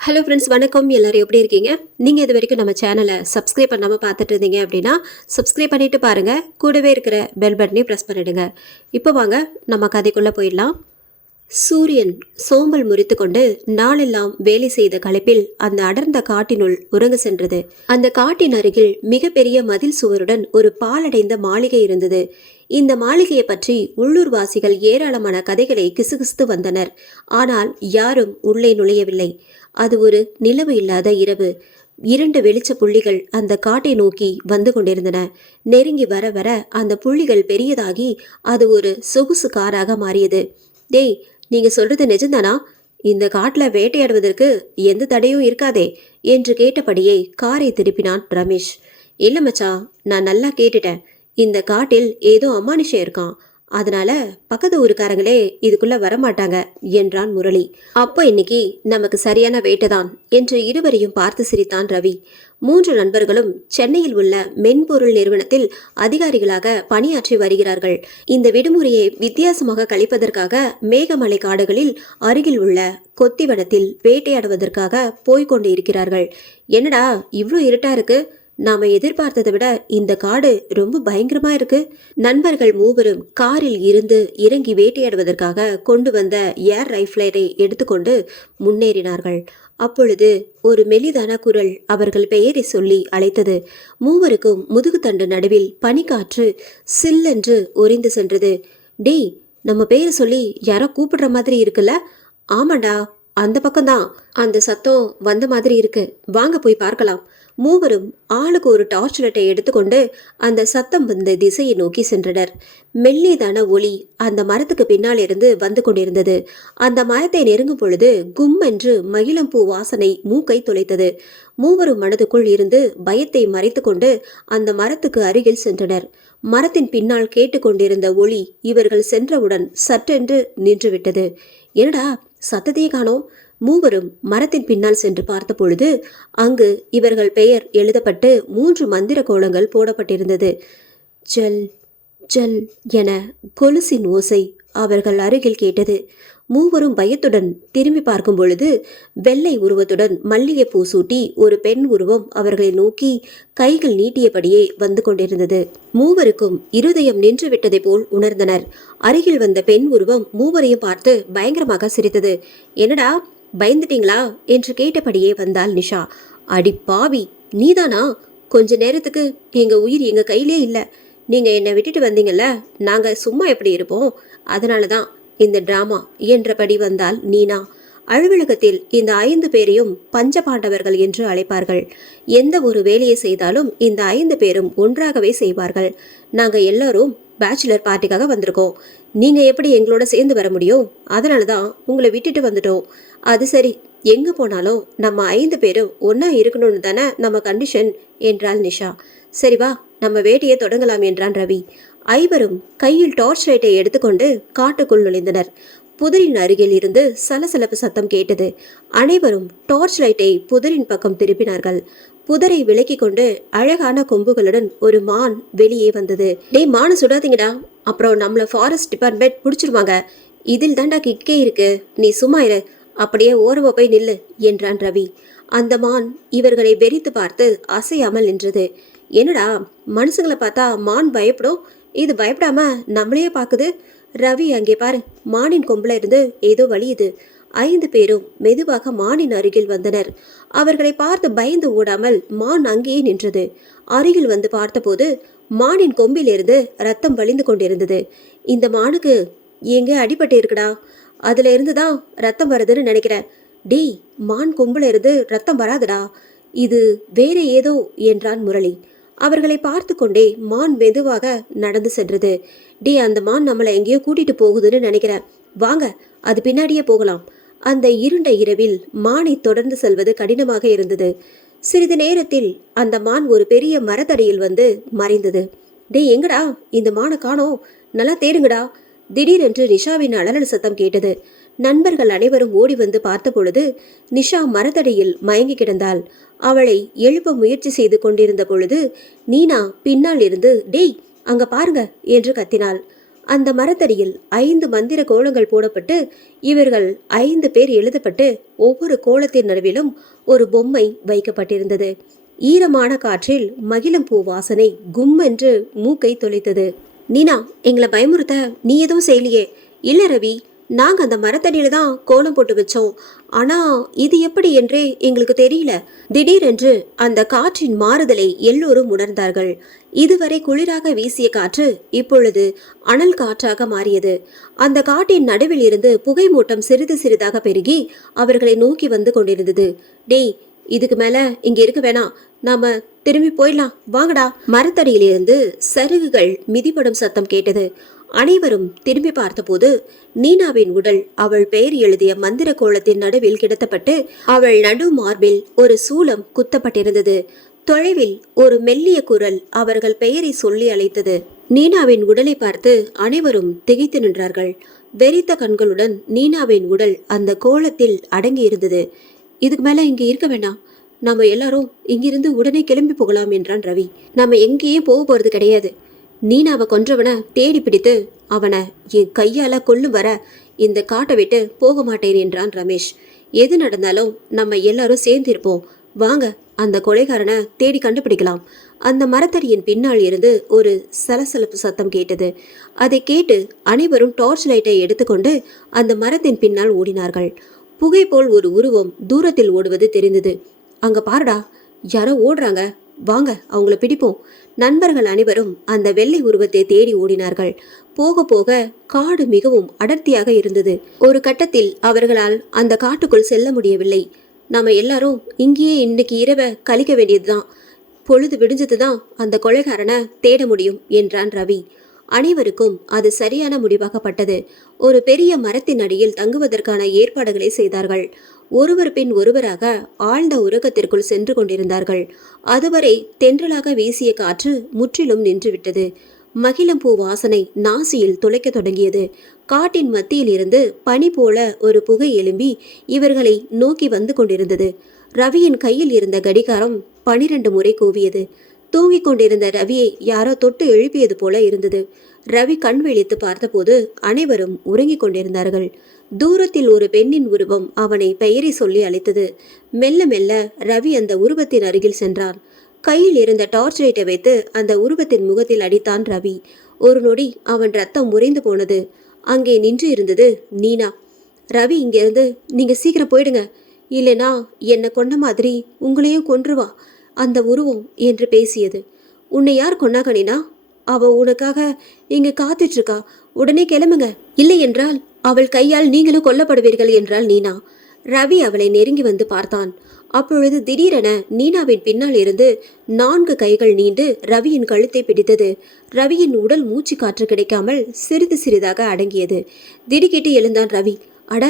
Hello friends, வணக்கம். எல்லாரும் எப்படி இருக்கீங்க? நீங்கள் இது வரைக்கும் நம்ம சேனலை சப்ஸ்கிரைப் பண்ணாமல் பார்த்துட்டு இருந்தீங்க அப்படின்னா சப்ஸ்கிரைப் பண்ணிட்டு பாருங்கள். கூடவே இருக்கிற பெல் பட்டனையும் ப்ரெஸ் பண்ணிடுங்க. இப்போ வாங்க நம்ம கதைக்குள்ளே போயிடலாம். சூரியன் சோம்பல் முறித்து கொண்டு நாளெல்லாம் வேலை செய்த களைப்பில் அந்த அடர்ந்த காட்டினுள் உறங்க சென்றது. அந்த காட்டின் அருகில் மிகப்பெரிய மதில் சுவருடன் ஒரு பாலடைந்த மாளிகை இருந்தது. இந்த மாளிகையை பற்றி உள்ளூர்வாசிகள் ஏராளமான கதைகளை கிசுகிசுத்து வந்தனர். ஆனால் யாரும் உள்ளே நுழையவில்லை. அது ஒரு நிலவு இல்லாத இரவு. 2 வெளிச்ச புள்ளிகள் அந்த காட்டை நோக்கி வந்து கொண்டிருந்தன. நெருங்கி வர வர அந்த புள்ளிகள் பெரியதாகி அது ஒரு சொகுசு காராக மாறியது. டேய், நீங்க சொல்றது நிஜம்தானா? இந்த காட்டுல வேட்டையாடுவதற்கு எந்த தடையும் இருக்காதே என்று கேட்டபடியே காரை திருப்பினான் ரமேஷ். இல்ல மச்சான், நான் நல்லா கேட்டுட்டேன். இந்த காட்டில் ஏதோ அமானுஷம் இருக்கான். அதனால பக்கத்து ஊருக்காரங்களே இதுக்குள்ள வரமாட்டாங்க என்றான் முரளி. அப்போ இன்னைக்கு நமக்கு சரியான வேட்டைதான் என்று இருவரையும் பார்த்து சிரித்தான் ரவி. 3 நண்பர்களும் சென்னையில் உள்ள மென்பொருள் நிறுவனத்தில் அதிகாரிகளாக பணியாற்றி வருகிறார்கள். இந்த விடுமுறையை வித்தியாசமாக கழிப்பதற்காக மேகமலை காடுகளில் அருகில் உள்ள கொத்திவனத்தில் வேட்டையாடுவதற்காக போய்கொண்டு இருக்கிறார்கள். என்னடா இவ்ளோ இருட்டா இருக்கு? நாம எதிர்பார்த்ததை விட இந்த காடு ரொம்ப பயங்கரமா இருக்கு. நண்பர்கள் மூவரும் காரில் இருந்து இறங்கி வேட்டையாடுவதற்காக கொண்டு வந்த ஏர் ரைஃபிளரை எடுத்துக்கொண்டு முன்னேறினார்கள். அப்பொழுது ஒரு மெலிதான குரல் அவர்கள் பெயரை சொல்லி அழைத்தது. மூவருக்கும் முதுகுத்தண்டு நடுவில் பனிக்காற்று சில்லென்று உறைந்து சென்றது. டேய், நம்ம பெயரை சொல்லி யாரோ கூப்பிடுற மாதிரி இருக்குல்ல? ஆமாண்டா, அந்த பக்கம்தான் அந்த சத்தம் வந்த மாதிரி இருக்கு. வாங்க போய் பார்க்கலாம். மூவரும் ஆளுக்கு ஒரு டார்ச் லைட்டை எடுத்துக்கொண்டு அந்த சத்தம் வந்த திசையை நோக்கி சென்றனர். மெல்லியதான ஒளி அந்த மரத்துக்கு பின்னால் இருந்து வந்து கொண்டிருந்தது. அந்த மரத்தை நெருங்கும் பொழுது கும் என்று மகிழம்பூ வாசனை மூக்கை துளைத்தது. மூவரும் மனதுக்குள் இருந்து பயத்தை மறைத்து கொண்டு அந்த மரத்துக்கு அருகில் சென்றனர். மரத்தின் பின்னால் கேட்டுக்கொண்டிருந்த ஒளி இவர்கள் சென்றவுடன் சட்டென்று நின்றுவிட்டது. என்னடா, சத்தத்தையே காணோம். மூவரும் மரத்தின் பின்னால் சென்று பார்த்த பொழுது அங்கு இவர்கள் பெயர் எழுதப்பட்டு 3 மந்திர கோலங்கள் போடப்பட்டிருந்தது. ஜல் ஜல் என கொலுசின் ஓசை அவர்கள் அருகில் கேட்டது. மூவரும் பயத்துடன் திரும்பி பார்க்கும் பொழுது வெள்ளை உருவத்துடன் மல்லிகை பூ சூட்டி ஒரு பெண் உருவம் அவர்களை நோக்கி கைகள் நீட்டியபடியே வந்து கொண்டிருந்தது. மூவருக்கும் இருதயம் நின்று விட்டதை போல் உணர்ந்தனர். அருகில் வந்த பெண் உருவம் மூவரையும் பார்த்து பயங்கரமாக சிரித்தது. என்னடா, பயந்துட்டீங்களா என்று கேட்டபடியே வந்தாள் நிஷா. அடி பாவி, நீதானா? கொஞ்ச நேரத்துக்கு எங்க உயிர் எங்க கையிலே இல்லை. நீங்க என்னை விட்டுட்டு வந்தீங்கல்ல, நாங்க சும்மா எப்படி இருப்போம்? அதனாலதான் இந்த டிராமா என்றபடி வந்தால் நீனா. அலுவலகத்தில் இந்த 5 பேரையும் பஞ்சபாண்டவர்கள் என்று அழைப்பார்கள். எந்த ஒரு வேலையை செய்தாலும் இந்த 5 பேரும் ஒன்றாகவே செய்வார்கள். நாங்க எல்லாரும் பேச்சுலர் பார்ட்டிக்காக வந்திருக்கோம். நீங்க எப்படி எங்களோட சேர்ந்து வர முடியும்? அதனால தான் உங்களை விட்டுட்டு வந்துட்டோம். அது சரி, எங்க போனாலும் நம்ம 5 பேரும் ஒன்னா இருக்கணும்னு தானே நம்ம கண்டிஷன் என்றாள் நிஷா. சரி வா, நம்ம வேட்டையை தொடங்கலாம் என்றான் ரவி. 5வரும் கையில் டார்ச் லைட்டை எடுத்துக்கொண்டு காட்டுக்குள் நுழைந்தனர். புதரின் அருகில் இருந்து சலசலப்பு சத்தம் கேட்டது. அனைவரும் டார்ச் லைட்டை புதரின் பக்கம் திருப்பினார்கள். புதரை விலக்கி கொண்டு அழகான கொம்புகளுடன் ஒரு மான் வெளியே வந்தது. டேய், மான சுடாதீங்கடா, அப்புறம் நம்மள ஃபாரஸ்ட் டிபார்ட்மெண்ட் பிடிச்சிருவாங்க. இதில் தாண்டா கிக்கே இருக்கு. நீ சும்மா இரு, அப்படியே ஓரமா போய் நில்லு என்றான் ரவி. அந்த மான் இவர்களை வெறித்து பார்த்து அசையாமல் நின்றது. என்னடா, மனுஷங்களை பார்த்தா மான் பயப்படும், இது பயப்படாம நம்மளையே பார்க்குது. ரவி, அங்கே பாரு, மானின் கொம்புல இருந்து ஏதோ வலியுது. 5 பேரும் மெதுவாக மானின் அருகில் வந்தனர். அவர்களை பார்த்து பயந்து ஓடாமல் மான் அங்கேயே நின்றது. அருகில் வந்து பார்த்தபோது மானின் கொம்பிலிருந்து ரத்தம் வழிந்து கொண்டிருந்தது. இந்த மானுக்கு எங்கே அடிபட்டு இருக்குடா, அதுல இருந்துதான் ரத்தம் வருதுன்னு நினைக்கிறேன். டேய், மான் கொம்புல இருந்து ரத்தம் வராதுடா, இது வேற ஏதோ என்றான் முரளி. அவர்களை பார்த்து கொண்டே மான் மெதுவாக நடந்து சென்றது. டே, அந்த மான் நம்மளை எங்கேயோ கூட்டிட்டு போகுதுன்னு நினைக்கிறேன். வாங்க, அது பின்னாடியே போகலாம். அந்த இருண்ட இரவில் மானை தொடர்ந்து செல்வது கடினமாக இருந்தது. சிறிது நேரத்தில் அந்த மான் ஒரு பெரிய மரத்தடியில் வந்து மறைந்தது. டே, எங்கடா இந்த மானை காணோம், நல்லா தேடுங்கடா. திடீரென்று நிஷாவின் அலறல் சத்தம் கேட்டது. நண்பர்கள் அனைவரும் ஓடி வந்து பார்த்த பொழுது நிஷா மரத்தடியில் மயங்கி கிடந்தாள். அவளை எழுப்ப முயற்சி செய்து கொண்டிருந்த பொழுது நீனா பின்னால் இருந்து டேய் அங்க பாருங்க என்று கத்தினாள். அந்த மரத்தடியில் 5 மந்திர கோலங்கள் போடப்பட்டு இவர்கள் 5 பேர் எழுதப்பட்டு ஒவ்வொரு கோலத்தின் நடுவிலும் ஒரு பொம்மை வைக்கப்பட்டிருந்தது. ஈரமான காற்றில் மகிழம் பூ வாசனை கும்மென்று மூக்கை தொலைத்தது. நீனா, எங்களை பயமுறுத்த நீ எதுவும் செய்யலையே? இல்ல ரவி, நாங்க அந்த மரத்தடியில தான் கோலம் போட்டு வச்சோம். ஆனா இது எப்படி என்றே எங்களுக்கு தெரியல. திடீரென்று அந்த காற்றின் மாறுதலை எல்லோரும் உணர்ந்தார்கள். இதுவரை குளிராக வீசிய காற்று இப்பொழுது அனல் காற்றாக மாறியது. அந்த காட்டின் நடுவில் இருந்து புகை மூட்டம் சிறிது சிறிதாக பெருகி அவர்களை நோக்கி வந்து கொண்டிருந்தது. டேய், இதுக்கு மேல இங்க இருக்க வேணாம், நாம திரும்பி போயிடலாம், வாங்கடா. மரத்தடியிலிருந்து சருகுகள் மிதிப்படும் சத்தம் கேட்டது. அனைவரும் திரும்பி பார்த்தபோது நீனாவின் உடல் அவள் பெயர் எழுதிய மந்திர கோலத்தின் நடுவில் கிடத்தப்பட்டு அவள் நடு மார்பில் ஒரு சூலம் குத்தப்பட்டிருந்தது. தொலைவில் ஒரு மெல்லிய குரல் அவர்கள் பெயரை சொல்லி அழைத்தது. நீனாவின் உடலை பார்த்து அனைவரும் திகைத்து நின்றார்கள். வெறித்த கண்களுடன் நீனாவின் உடல் அந்த கோலத்தில் அடங்கி இருந்தது. இதுக்கு மேல இங்க இருக்க வேண்டாம், நம்ம எல்லாரும் இங்கிருந்து உடனே கிளம்பி போகலாம் என்றான் ரவி. நம்ம எங்கேயும் போக போறது கிடையாது. நீனாவை கொன்றவனை தேடி பிடித்து அவனை என் கையால கொல்லும் வர இந்த காட்டை விட்டு போக மாட்டேன் என்றான் ரமேஷ். எது நடந்தாலும் நம்ம எல்லாரும் சேர்ந்திருப்போம், வாங்க அந்த கொலைகாரனை தேடி கண்டுபிடிக்கலாம். அந்த மரத்தடியின் பின்னால் இருந்து ஒரு சலசலப்பு சத்தம் கேட்டது. அதை கேட்டு அனைவரும் டார்ச் லைட்டை எடுத்துக்கொண்டு அந்த மரத்தின் பின்னால் ஓடினார்கள். புகை போல் ஒரு உருவம் தூரத்தில் ஓடுவது தெரிந்தது. அங்க பாருடா, யாரோ ஓடுறாங்க, வாங்க அவங்கள பிடிப்போம். நண்பர்கள் அனைவரும் அந்த வெள்ளை உருவத்தை தேடி ஓடினார்கள். போக போக காடு மிகவும் அடர்த்தியாக இருந்தது. ஒரு கட்டத்தில் அவர்களால் அந்த காட்டுக்குள் செல்ல முடியவில்லை. நம்ம எல்லாரும் இங்கேயே இன்னைக்கு இரவை கழிக்க வேண்டியதுதான். பொழுது விடிஞ்சதுதான் அந்த கொலைகாரனை தேட முடியும் என்றான் ரவி. அனைவருக்கும் அது சரியான முடிவாகப்பட்டது. ஒரு பெரிய மரத்தின் அடியில் தங்குவதற்கான ஏற்பாடுகளை செய்தார்கள். ஒருவர் பின் ஒருவராக ஆழ்ந்த உறக்கத்திற்குள் சென்று கொண்டிருந்தார்கள். அதுவரை தென்றலாக வீசிய காற்று முற்றிலும் நின்றுவிட்டது. மகிழம்பூ வாசனை நாசியில் துளைக்க தொடங்கியது. காட்டின் மத்தியில் இருந்து பனி போல ஒரு புகை எழும்பி இவர்களை நோக்கி வந்து கொண்டிருந்தது. ரவியின் கையில் இருந்த கடிகாரம் 12 முறை கூவியது. தூங்கிக் கொண்டிருந்த ரவியை யாரோ தொட்டு எழுப்பியது போல இருந்தது. ரவி கண் விழித்து பார்த்தபோது அனைவரும் உறங்கிக் கொண்டிருந்தார்கள். தூரத்தில் ஒரு பெண்ணின் உருவம் அவனை பெயரை சொல்லி அழைத்தது. மெல்ல மெல்ல ரவி அந்த உருவத்தின் அருகில் சென்றான். கையில் இருந்த டார்ச் லைட்டை வைத்து அந்த உருவத்தின் முகத்தில் அடித்தான் ரவி. ஒரு நொடி அவன் ரத்தம் உறைந்து போனது. அங்கே நின்று இருந்தது நீனா. ரவி, இங்கிருந்து நீங்க சீக்கிரம் போயிடுங்க, இல்லைனா என்னை கொண்ட மாதிரி உங்களையும் கொன்றுவா அந்த உருவம் என்று பேசியது. உன்னை யார் கொன்னாக நீனா? அவ உனக்காக இங்க காத்துட்டு இருக்கா, உடனே கிளம்புங்க, இல்லை என்றால் அவள் கையால் நீங்களும் கொல்லப்படுவீர்கள் என்றாள் நீனா. ரவி அவளை நெருங்கி வந்து பார்த்தான். அப்பொழுது திடீரென நீனாவின் பின்னால் இருந்து 4 கைகள் நீண்டு ரவியின் கழுத்தை பிடித்தது. ரவியின் உடல் மூச்சு காற்று கிடைக்காமல் சிறிது சிறிதாக அடங்கியது. திடுக்கிட்டு எழுந்தான் ரவி. அட,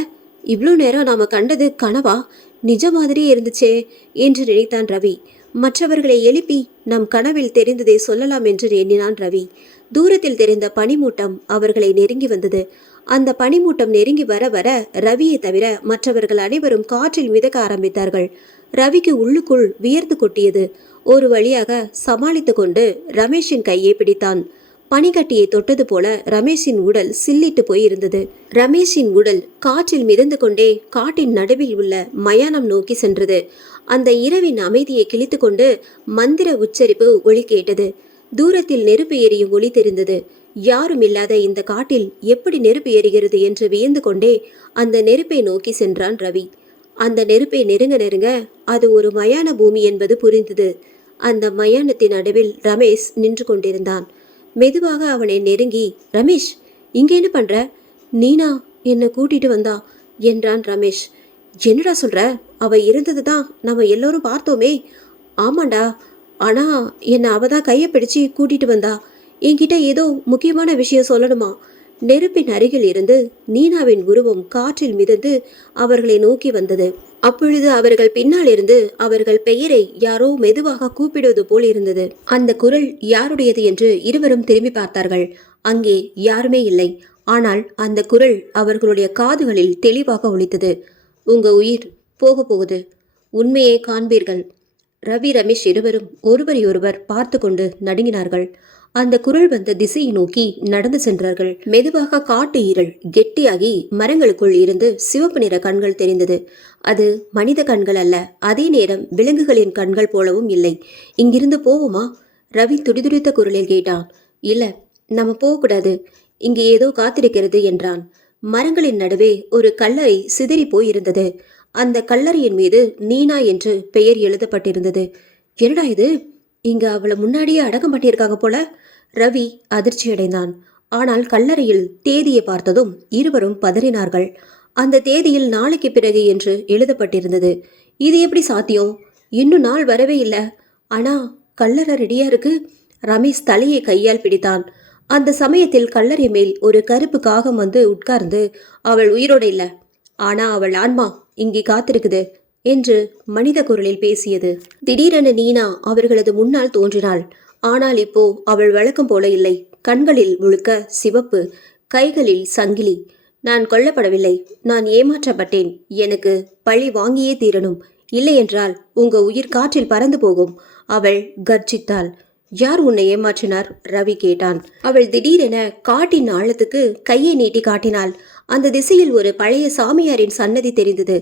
இவ்வளோ நேரம் நாம கண்டது கனவா? நிஜ மாதிரியே இருந்துச்சே என்று நினைத்தான் ரவி. மற்றவர்களை எழுப்பி நம் கனவில் தெரிந்ததை சொல்லலாம் என்று எண்ணினான் ரவி. தூரத்தில் தெரிந்த பனிமூட்டம் அவர்களை நெருங்கி வந்தது. அந்த பனிமூட்டம் நெருங்கி வர வர ரவியை தவிர மற்றவர்கள் அனைவரும் காற்றில் மிதக்க ஆரம்பித்தார்கள். ரவிக்கு உள்ளுக்குள் வியர்த்து கொட்டியது. ஒரு வழியாக சமாளித்து கொண்டு ரமேஷின் கையை பிடித்தான். பனிக்கட்டியை தொட்டது போல ரமேஷின் உடல் சில்லிட்டு போய் இருந்தது. ரமேஷின் உடல் காற்றில் மிதந்து கொண்டே காட்டின் நடுவில் உள்ள மயானம் நோக்கி சென்றது. அந்த இரவின் அமைதியை கிழித்து கொண்டு மந்திர உச்சரிப்பு ஒலி கேட்டது. தூரத்தில் நெருப்பு எரியும் ஒளி தெரிந்தது. யாரும் இல்லாத இந்த காட்டில் எப்படி நெருப்பு எரிகிறது என்று வியந்து கொண்டே அந்த நெருப்பை நோக்கி சென்றான் ரவி. அந்த நெருப்பை நெருங்க நெருங்க அது ஒரு மயான பூமி என்பது புரிந்தது. அந்த மயானத்தின் நடுவில் ரமேஷ் நின்று கொண்டிருந்தான். மெதுவாக அவனை நெருங்கி, ரமேஷ், இங்க என்ன பண்ற? நீனா என்னை கூட்டிட்டு வந்தா என்றான் ரமேஷ். என்னடா சொல்ற? அவ இருந்தது தான் நம்ம எல்லோரும் பார்த்தோமே. ஆமாண்டா, ஆனா என்னை அவதான் கையை பிடிச்சு கூட்டிட்டு வந்தா. என்கிட்ட ஏதோ முக்கியமான விஷயம் சொல்லணுமா? நெருப்பின் அருகில் இருந்து நீனாவின் உருவம் காற்றில் மிதந்து அவர்களை நோக்கி வந்தது. அப்பொழுது அவர்கள் பின்னால் இருந்து அவர்கள் பெயரை யாரோ மெதுவாக கூப்பிடுவது போல் இருந்தது. அந்த குரல் யாருடையது என்று இருவரும் திரும்பி பார்த்தார்கள். அங்கே யாருமே இல்லை. ஆனால் அந்த குரல் அவர்களுடைய காதுகளில் தெளிவாக ஒலித்தது. உங்க உயிர் போக போகுது, உண்மையை காண்பீர்கள். ரவி, ரமேஷ் இருவரும் ஒருவரையொருவர் பார்த்து கொண்டு நடுங்கினார்கள். அந்த குரல் வந்த திசையை நோக்கி நடந்து சென்றார்கள். மெதுவாக காட்டு ஈரல் கெட்டியாகி மரங்களுக்குள் இருந்து சிவப்பு நிற கண்கள் தெரிந்தது. அது மனித கண்கள் அல்ல, அதே நேரம் விலங்குகளின் கண்கள் போலவும் இல்லை. இங்கிருந்து போவோமா? ரவி துடிதுடித்த குரலில் கேட்டான். இல்ல, நம்ம போகக்கூடாது, இங்கே ஏதோ காத்திருக்கிறது என்றான். மரங்களின் நடுவே ஒரு கல்லறை சிதறி போயிருந்தது. அந்த கல்லறையின் மீது நீனா என்று பெயர் எழுதப்பட்டிருந்தது. என்னடா இது, இங்க அவளை முன்னாடியே அடக்கம் பண்ணியிருக்காங்க போல. ரவி அதிர்ச்சியடைந்தான். ஆனால் கல்லறையில் தேதியை பார்த்ததும் இருவரும் பதறினார்கள். அந்த தேதியில் நாளைக்கு பிறகு என்று எழுதப்பட்டிருந்தது. இது எப்படி சாத்தியம்? இன்னும் நாள் வரவே இல்லை. ஆனா கல்லறை ரெடியா இருக்கு. ரமேஷ் தலையை கையால் பிடித்தான். அந்த சமயத்தில் கல்லறை மேல் ஒரு கருப்பு காகம் வந்து உட்கார்ந்து, அவள் உயிரோடு இல்லை, ஆனா அவள் ஆன்மா இங்கே காத்திருக்குது என்று மனித குரலில் பேசியது. திடீரென நீனா அவர்களது முன்னால் தோன்றினாள். ஆனால் இப்போ அவள் வழக்கம் போல இல்லை. கண்களில் முழுக்க சிவப்பு, கைகளில் சங்கிலி. நான் கொல்லப்படவில்லை, நான் ஏமாற்றப்பட்டேன். எனக்கு பழி வாங்கியே தீரணும், இல்லையென்றால் உங்க உயிர் காற்றில் பறந்து போகும். அவள் கர்ஜித்தாள். யார் உன்னை ஏமாற்றினார்? ரவி கேட்டான். அவள் திடீரென காட்டின் ஆழத்துக்கு கையை நீட்டி காட்டினாள். அந்த திசையில் ஒரு பழைய சாமியாரின் சன்னதி தெரிந்தது.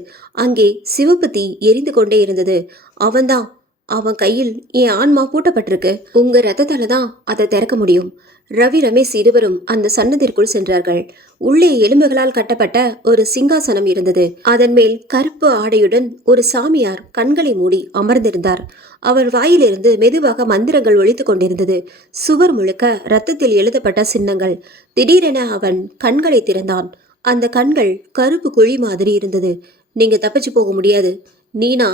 அங்கே சிவப்பு தீ எரிந்து கொண்டே இருந்தது. அவன்தான். அவன் கையில் என் ஆன்மா பூட்டப்பட்டிருக்கு. உங்க ரத்தத்தால தான் அதை திறக்க முடியும். ரவி, ரமேஷ் இருவரும் அந்த சன்னதிற்குள் சென்றார்கள். உள்ளே எலும்புகளால் கட்டப்பட்ட ஒரு சிங்காசனம் இருந்தது. அதன் மேல் கருப்பு ஆடையுடன் ஒரு சாமியார் கண்களை மூடி அமர்ந்திருந்தார். அவர் வாயிலிருந்து மெதுவாக மந்திரங்கள் ஒலித்துக் கொண்டிருந்தது. சுவர் முழுக்க ரத்தத்தில் எழுதப்பட்ட சின்னங்கள். திடீரென அவன் கண்களை திறந்தான். அந்த கண்கள் கருப்பு குழி மாதிரி இருந்தது. நீங்க தப்பிச்சு போக முடியாது. நீனா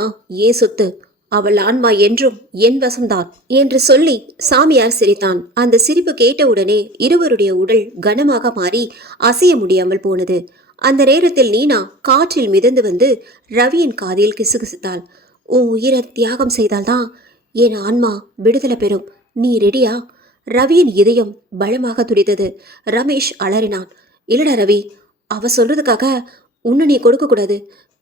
ஏன் சொத்து, அவள் ஆன்மா என்றும் என் வசம்தான் என்று சொல்லி சாமியார் சிரித்தான். அந்த சிரிப்பு கேட்டவுடனே இருவருடைய உடல் கனமாக மாறி அசைய முடியாமல் போனது. அந்த நேரத்தில் நீனா காற்றில் மிதந்து வந்து ரவியின் காதில் கிசுகிசுத்தாள். உன் உயிரை தியாகம் செய்தால்தான் என் ஆன்மா விடுதலை பெறும். நீ ரெடியா? ரவியின் இதயம் பலமாக துடித்தது. ரமேஷ் அலறினான். இல்லடா ரவி, அவ சொல்றதுக்காக உன்னை நீ கொடுக்க கூடாது.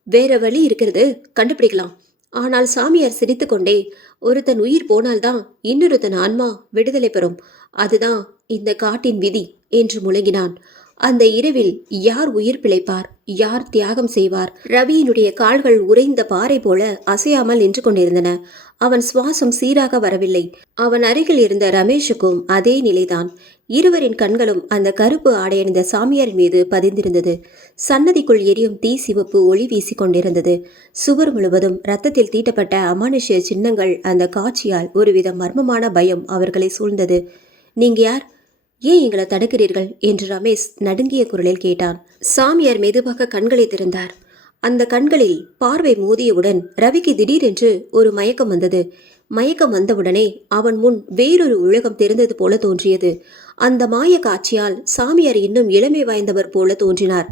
வேற வழி இருக்கிறது, கண்டுபிடிக்கலாம். ஆனால் சாமியார் சிரித்து கொண்டே, ஒருத்தன் உயிர் போனால்தான் இன்னொருத்தன் ஆன்மா விடுதலை பெறும். அதுதான் இந்த காட்டின் விதி என்று முழங்கினான். அந்த இரவில் யார் உயிர் பிழைப்பார், யார் தியாகம் செய்வார்? ரவியினுடைய கால்கள் உறைந்த பாறை போல அசையாமல் நின்று கொண்டிருந்தன. அவன் சுவாசம் சீராக வரவில்லை. அவன் அருகில் இருந்த ரமேஷுக்கும் அதே நிலைதான். இருவரின் கண்களும் அந்த கருப்பு ஆடையணிந்த சாமியார் மீது பதிந்திருந்தது. சன்னதிக்குள் எரியும் தீ சிவப்பு ஒளி வீசி கொண்டிருந்தது. சுவர் முழுவதும் ரத்தத்தில் தீட்டப்பட்ட அமானுஷ்ய சின்னங்கள். அந்த காட்சியால் ஒருவித மர்மமான பயம் அவர்களை சூழ்ந்தது. நீங்க யார்? ஏன் எங்களை தடுக்கிறீர்கள் என்று ரமேஷ் நடுங்கிய குரலில் கேட்டான். சாமியார் மெதுவாக கண்களை திறந்தார். அந்த கண்களில் பார்வை மோதியவுடன் ரவிக்கு திடீரென்று ஒரு மயக்கம் வந்தது. மயக்கம் வந்தவுடனே அவன் முன் வேறொரு உலகம் தெரிந்தது போல தோன்றியது. அந்த மாய காட்சியால் சாமியார் இன்னும் இளமை வாய்ந்தவர் போல தோன்றினார்.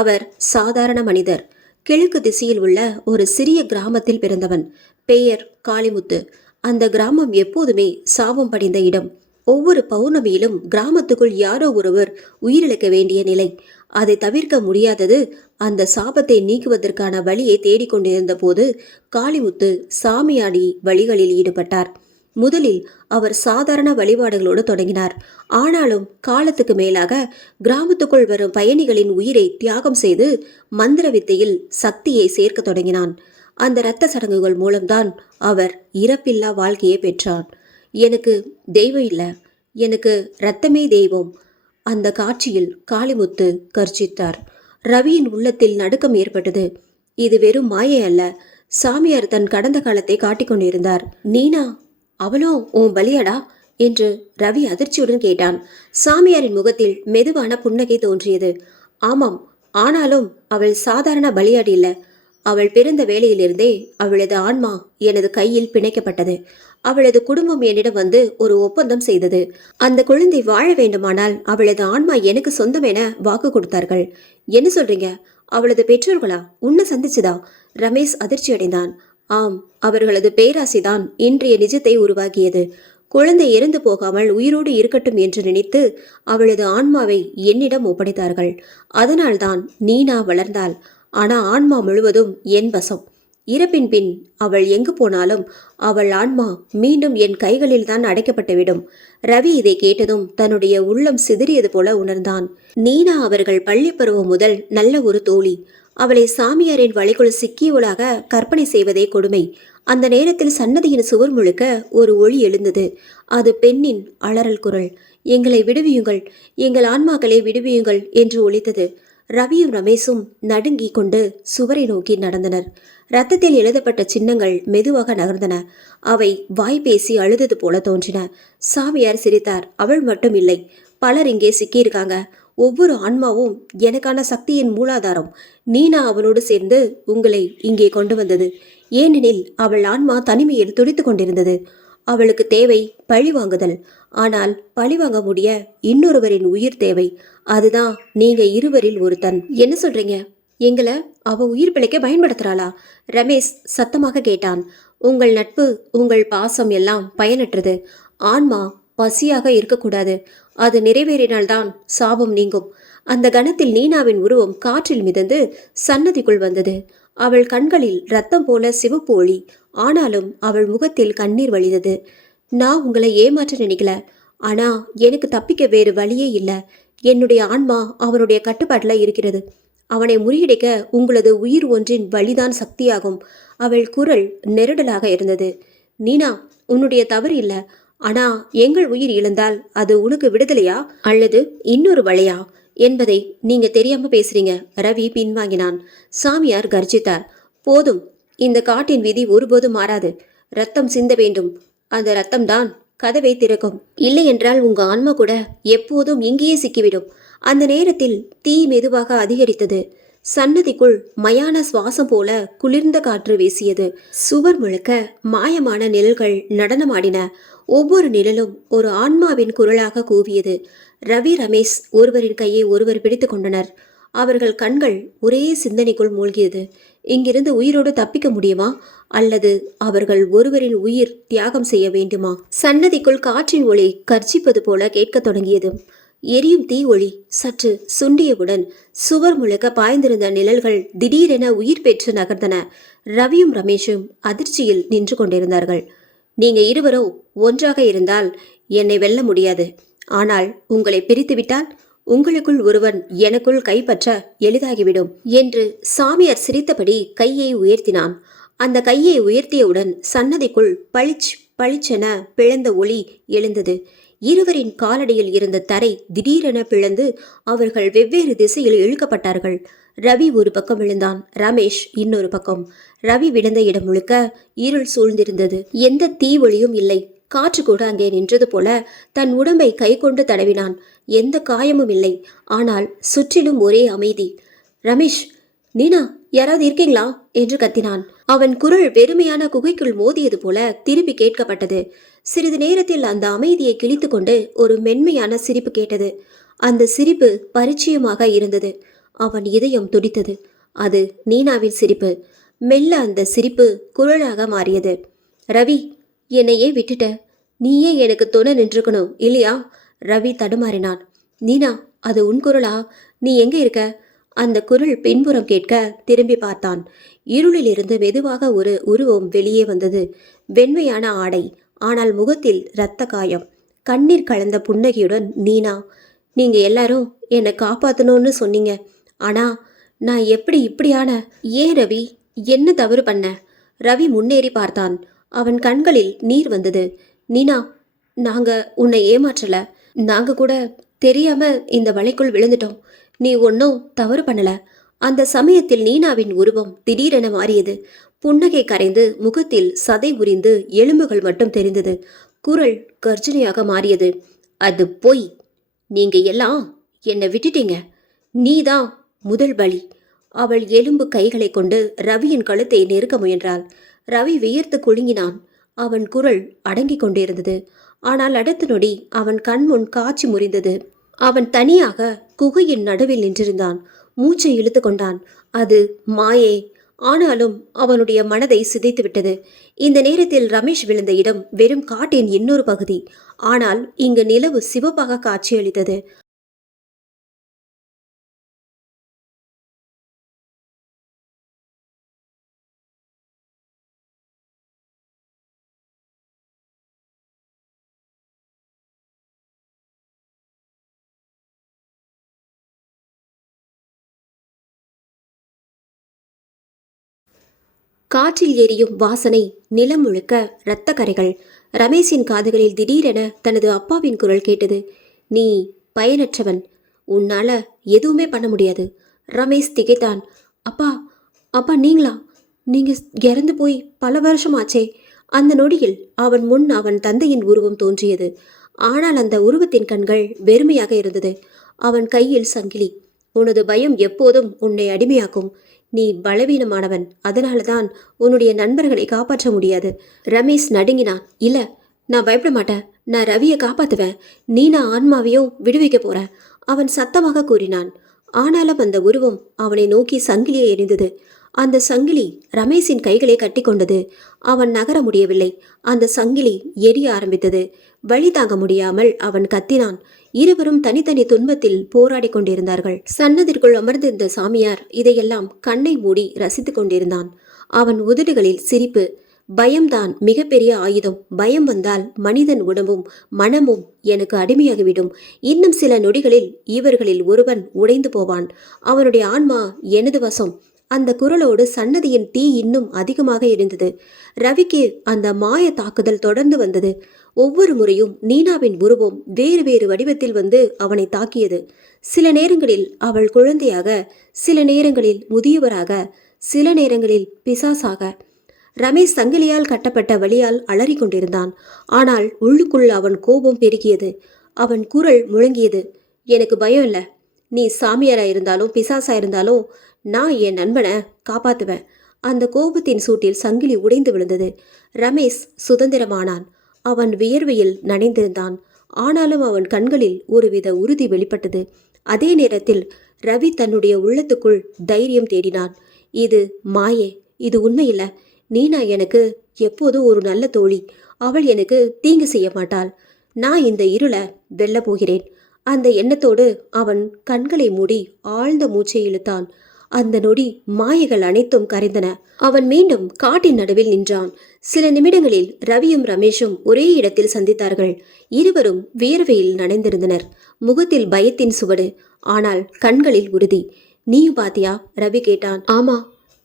அவர் சாதாரண மனிதர். கிழக்கு திசையில் உள்ள ஒரு சிறிய கிராமத்தில் பிறந்தவன். பெயர் காளிமுத்து. அந்த கிராமம் எப்போதுமே சாபம் படிந்த இடம். ஒவ்வொரு பௌர்ணமியிலும் கிராமத்துக்குள் யாரோ ஒருவர் உயிரிழக்க வேண்டிய நிலை. அதை தவிர்க்க முடியாதது. அந்த சாபத்தை நீக்குவதற்கான வழியை தேடிக்கொண்டிருந்த போது காளிமுத்து சாமியாடி வழிகளில் ஈடுபட்டார். முதலில் அவர் சாதாரண வழிபாடுகளோடு தொடங்கினார். ஆனாலும் காலத்துக்கு மேலாக கிராமத்துக்குள் வரும் பயணிகளின் உயிரை தியாகம் செய்து மந்திர வித்தையில் சக்தியை சேர்க்க தொடங்கினான். அந்த இரத்த சடங்குகள் மூலம்தான் அவர் இறப்பில்லா வாழ்க்கையை பெற்றான். எனக்கு தெய்வம் இல்லை, எனக்கு இரத்தமே தெய்வம். அந்த காட்சியில் காளிமுத்து கர்ஜித்தார். ரவியின் உள்ளத்தில் நடுக்கம் ஏற்பட்டது. இது வெறும் மாயை அல்ல. சாமியார் தன் கடந்த காலத்தை காட்டிக்கொண்டிருந்தார். நீனா, அவளும் உன் பலியாடா என்று ரவி அதிர்ச்சியுடன் கேட்டான். சாமியாரின் முகத்தில் மெதுவான புன்னகை தோன்றியது. ஆமாம், ஆனாலும் அவள் சாதாரண பலியாடி இல்லை. அவள் பிறந்த வேளையிலிருந்தே அவளது ஆன்மா எனது கையில் பிணைக்கப்பட்டது. அவளது குடும்பம் என்னிடம் வந்து ஒரு ஒப்பந்தம் செய்தது. அந்த குழந்தை வாழ வேண்டுமானால் அவளது ஆன்மா எனக்கு சொந்தம் என வாக்கு கொடுத்தார்கள். என்ன சொல்றீங்க? அவளது பெற்றோர்களா உன்னை சந்திச்சுதா? ரமேஷ் அதிர்ச்சி அடைந்தான். ஆம், அவர்களது பேராசைதான் இன்றைய நிஜத்தை உருவாக்கியது. குழந்தை இறந்து போகாமல் உயிரோடு இருக்கட்டும் என்று நினைத்து அவளது ஆன்மாவை என்னிடம் ஒப்படைத்தார்கள். அதனால்தான் நீனா வளர்ந்தாள். ஆனா ஆன்மா முழுவதும் என் வசம். இறப்பின் பின் அவள் எங்கு போனாலும் அவள் ஆன்மா மீண்டும் என் கைகளில்தான் அடைக்கப்பட்டுவிடும். ரவி இதை கேட்டதும் தன்னுடைய உள்ளம் சிதறியது போல உணர்ந்தான். நீனா அவர்கள் பள்ளி பருவம் முதல் நல்ல ஒரு தோழி. அவளை சாமியாரின் வலைக்குள் சிக்கியவளாக கற்பனை செய்வதே கொடுமை. அந்த நேரத்தில் சன்னதியின் சுவர் முழுக்க ஒரு ஒளி எழுந்தது. அது பெண்ணின் அலறல் குரல். எங்களை விடுவியுங்கள், எங்கள் ஆன்மாக்களை விடுவியுங்கள் என்று ஒலித்தது. ரவியும் ரமேஷும் நடுங்கி கொண்டு சுவரை நோக்கி நடந்தனர். இரத்தத்தில் எழுதப்பட்ட சின்னங்கள் மெதுவாக நகர்ந்தன. அவை வாய் பேசி அழுதது போல தோன்றின. சாமியார் சிரித்தார். அவள் மட்டும் இல்லை, பலர் இங்கே சிக்கியிருக்காங்க. ஒவ்வொரு ஆன்மாவும் எனக்கான சக்தியின் மூலாதாரம். நீனா அவனோடு சேர்ந்து உங்களை இங்கே கொண்டு வந்தது. ஏனெனில் அவள் ஆன்மா தனிமையில் துடித்து கொண்டிருந்தது. அவளுக்கு தேவை பழிவாங்குதல். ஆனால் பழிவாங்க முடிய இன்னொருவரின் உயிர் தேவை. அதுதான் நீங்க இருவரில் ஒருத்தன். என்ன சொல்றீங்க? எங்களை அவ உயிர் பிழைக்க பயன்படுத்துறாளா? ரமேஷ் சத்தமாக கேட்டான். உங்கள் நட்பு, உங்கள் பாசம் எல்லாம் பயனற்றது. ஆன்மா பசியாக இருக்கக்கூடாது. அது நிறைவேறினால்தான் சாபம் நீங்கும். அந்த கணத்தில் நீனாவின் உருவம் காற்றில் மிதந்து சன்னதிக்குள் வந்தது. அவள் கண்களில் ரத்தம் போல சிவப்பு ஒளி. ஆனாலும் அவள் முகத்தில் கண்ணீர் வழிந்தது. நான் உங்களை ஏமாற்ற நினைக்கல. ஆனா எனக்கு தப்பிக்க வேறு வழியே இல்லை. என்னுடைய ஆன்மா அவனுடைய கட்டுப்பாட்டில் இருக்கிறது. அவனை முறியடிக்க உங்களது உயிர் ஒன்றின் வழிதான் சக்தியாகும். அவள் குரல் நெருடலாக இருந்தது. நீனா, உன்னுடைய தவறு இல்லை. ஆனா எங்கள் உயிர் இழந்தால் அது உனக்கு விடுதலையா அல்லது இன்னொரு வழியா என்பதை நீங்க தெரியாம பேசுறீங்க. ரவி பின்வாங்கினான். சாமியார் கர்ஜித்தார். போதும், இந்த காட்டின் விதி ஒருபோதும் மாறாது. ரத்தம் சிந்த வேண்டும். அந்த ரத்தம்தான் கதவை திறக்கும். இல்லை என்றால் உங்க ஆன்மா கூட எப்போதும் இங்கேயே சிக்கிவிடும். அந்த நேரத்தில் தீ மெதுவாக அதிகரித்தது. சன்னதிக்குள் மயான சுவாசம் போல குளிர்ந்த காற்று வீசியது. சுவர் முழுக்க மாயமான நிழல்கள் நடனமாடின. ஒவ்வொரு நிழலும் ஒரு ஆன்மாவின் குரலாக கூவியது. ரவி ரமேஷ் ஒருவரின் கையை ஒருவர் பிடித்து கொண்டனர். அவர்கள் கண்கள் ஒரே சிந்தனைக்குள் மூழ்கியது. இங்கிருந்து உயிரோடு தப்பிக்க முடியுமா அல்லது அவர்கள் ஒருவரின் உயிர் தியாகம் செய்ய வேண்டுமா? சன்னதிக்குள் காற்றின் ஒளி கர்ஜிப்பது போல கேட்கத் தொடங்கியது. எரியும் தீ ஒளி சற்று சுண்டியவுடன் சுவர் முழுக்க பாய்ந்திருந்த நிழல்கள் திடீரென உயிர் பெற்று நகர்ந்தன. ரவியும் ரமேஷும் அதிர்ச்சியில் நின்று கொண்டிருந்தார்கள். நீங்க இருவரும் ஒன்றாக இருந்தால் என்னை வெல்ல முடியாது. ஆனால் உங்களை பிரித்துவிட்டால் உங்களுக்குள் ஒருவன் எனக்குள் கைப்பற்ற எளிதாகிவிடும் என்று சாமியார் சிரித்தபடி கையை உயர்த்தினான். அந்த கையை உயர்த்தியவுடன் சன்னதிக்குள் பளிச் பளிச்சென பிளந்த ஒளி எழுந்தது. இருவரின் காலடியில் இருந்த தரை திடீரென பிளந்து அவர்கள் வெவ்வேறு திசையில் இழுக்கப்பட்டார்கள். ரவி ஒரு பக்கம் விழுந்தான், ரமேஷ் இன்னொரு பக்கம். ரவி விழுந்த இடம் முழுக்க இருள் சூழ்ந்திருந்தது. எந்த தீ ஒளியும் இல்லை. காற்று கூட அங்கே நின்றது போல தன் உடம்பை கை கொண்டு தடவினான். எந்த காயமும் இல்லை. ஆனால் சுற்றிலும் ஒரே அமைதி. ரமேஷ், நீனா, யாராவது இருக்கீங்களா என்று கத்தினான். அவன் குரல் வெறுமையான குகைக்குள் மோதியது போல திருப்பி கேட்கப்பட்டது. சிறிது நேரத்தில் அந்த அமைதியை கிழித்து கொண்டு ஒரு மென்மையான சிரிப்பு கேட்டது. அந்த சிரிப்பு பரிச்சயமாக இருந்தது. அவன் இதயம் துடித்தது. அது நீனாவின் சிரிப்பு. மெல்ல அந்த சிரிப்பு குரலாக மாறியது. ரவி, என்னையே விட்டுட்ட. நீயே எனக்கு துணை நின்றுக்கணும் இல்லையா? ரவி தடுமாறினான். நீனா, அது உன் குரலா? நீ எங்க இருக்க? அந்த குரல் பின்புறம் கேட்க திரும்பி பார்த்தான். இருளிலிருந்து மெதுவாக ஒரு உருவம் வெளியே வந்தது. வெண்மையான ஆடை, ஆனால் முகத்தில் இரத்த காயம். கண்ணீர் கலந்த புன்னகையுடன், நீனா, நீங்க எல்லாரும் என்னை காப்பாற்றணும்னு சொன்னீங்க. ஆனா நான் எப்படி இப்படியான? ஏன் ரவி, என்ன தவறு பண்ண? ரவி முன்னேறி பார்த்தான். அவன் கண்களில் நீர் வந்தது. நீனா, நாங்க உன்னை ஏமாற்றல. நாங்க கூட தெரியாம இந்த வலைக்குள் விழுந்துட்டோம். நீ ஒன்றும் தவறு பண்ணல. அந்த சமயத்தில் நீனாவின் உருவம் திடீரென மாறியது. புன்னகை கரைந்து முகத்தில் சதை உரிந்து எலும்புகள் மட்டும் தெரிந்தது. குரல் கர்ஜனையாக மாறியது. அது பொய். நீங்க எல்லாம் என்னை விட்டுட்டீங்க. நீதான் முதல் பலி. அவள் எலும்பு கைகளை கொண்டு ரவியின் கழுத்தை நெருக்க முயன்றாள். ரவி வியர்த்து குலுங்கினான். அவன் குரல் அடங்கிக் கொண்டிருந்தது. ஆனால் அடுத்த நொடி அவன் கண்முன் காட்சி முறிந்தது. அவன் தனியாக குகையின் நடுவில் நின்றிருந்தான். மூச்சை இழுத்து கொண்டான். அது மாயே. ஆனாலும் அவனுடைய மனதை சிதைத்து விட்டது. இந்த நேரத்தில் ரமேஷ் விழுந்த இடம் வெறும் காட்டின் இன்னொரு பகுதி. ஆனால் இங்கு நிலவு சிவப்பாக காட்சியளித்தது. காற்றில் எரியும் வாசனை, நிலம் முழுக்க இரத்த கரைகள். ரமேஷின் காதுகளில் திடீரென தனது அப்பாவின் குரல் கேட்டது. நீ பயனற்றவன், உன்னால எதுவுமே பண்ண முடியாது. ரமேஷ் திகைத்தான். அப்பா, அப்பா நீங்களா? நீங்க இறந்து போய் பல வருஷமாச்சே. அந்த நொடியில் அவன் முன் அவன் தந்தையின் உருவம் தோன்றியது. ஆனால் அந்த உருவத்தின் கண்கள் வெறுமையாக இருந்தது. அவன் கையில் சங்கிலி. உனது பயம் எப்போதும் உன்னை அடிமையாக்கும். நீ பலவீனமானவன், அதனாலதான் உன்னுடைய நண்பர்களை காப்பாற்ற முடியாது. ரமேஷ் நடுங்கினான். இல்ல, நான் பயப்பட மாட்டேன். நான் ரவியை காப்பாத்துவேன். நீனா ஆன்மாவையும் விடுவிக்க போற, அவன் சத்தமாக கூறினான். ஆனாலும் அந்த உருவம் அவனை நோக்கி சங்கிலியை எறிந்தது. அந்த சங்கிலி ரமேஷின் கைகளை கட்டி கொண்டது. அவன் நகர முடியவில்லை. அந்த சங்கிலி எரிய ஆரம்பித்தது. வழி தாங்க முடியாமல் அவன் கத்தினான். இருவரும் தனித்தனி துன்பத்தில் போராடி கொண்டிருந்தார்கள். சன்னதிற்குள் அமர்ந்திருந்த சாமியார் இதையெல்லாம் கண்ணை மூடி ரசித்துக் கொண்டிருந்தான். அவன் உதடுகளில் சிரிப்பு. பயம்தான் மிகப்பெரிய ஆயுதம். பயம் வந்தால் மனிதன் உடம்பும் மனமும் எனக்கு அடிமையாகிவிடும். இன்னும் சில நொடிகளில் இவர்களில் ஒருவன் உடைந்து போவான். அவனுடைய ஆன்மா எனது வசம். அந்த குரலோடு சன்னதியின் தீ இன்னும் அதிகமாக இருந்தது. ரவிக்கு அந்த மாய தாக்குதல் தொடர்ந்து வந்தது. ஒவ்வொரு முறையும் நீனாவின் உருவம் வேறு வேறு வடிவத்தில் வந்து அவனை தாக்கியது. சில நேரங்களில் அவள் குழந்தையாக, சில நேரங்களில் முதியவராக, சில நேரங்களில் பிசாசாக. ரமேஷ் சங்கிலியால் கட்டப்பட்ட வழியால் அலறி கொண்டிருந்தான். ஆனால் உள்ளுக்குள் அவன் கோபம் பெருகியது. அவன் குரல் முழங்கியது. எனக்கு பயம் இல்லை. நீ சாமியாரா இருந்தாலும் பிசாசா இருந்தாலும் நான் என் நண்பனை காப்பாத்துவேன். அந்த கோபத்தின் சூட்டில் சங்கிலி உடைந்து விழுந்தது. ரமேஷ் சுதந்திரமானான். அவன் வியர்வையில் நனைந்திருந்தான். ஆனாலும் அவன் கண்களில் ஒருவித உறுதி வெளிப்பட்டது. அதே நேரத்தில் ரவி தன்னுடைய உள்ளத்துக்குள் தைரியம் தேடினான். இது மாயே, இது உண்மையில்லை. நீனா எனக்கு எப்போதும் ஒரு நல்ல தோழி. அவள் எனக்கு தீங்கு செய்ய மாட்டாள். நான் இந்த இருளை வெல்ல போகிறேன். அந்த எண்ணத்தோடு அவன் கண்களை மூடி ஆழ்ந்த மூச்சை இழுத்தான். அந்த நொடி மாயைகள் அனைத்தும் கரைந்தன. அவன் மீண்டும் காட்டின் நடுவில் நின்றான். சில நிமிடங்களில் ரவியும் ரமேஷும் ஒரே இடத்தில் சந்தித்தார்கள். இருவரும் வியர்வையில் நனைந்திருந்தனர். முகத்தில் பயத்தின் சுவடு, ஆனால் கண்களில் உறுதி. நீயும் பாத்தியா? ரவி கேட்டான். ஆமா,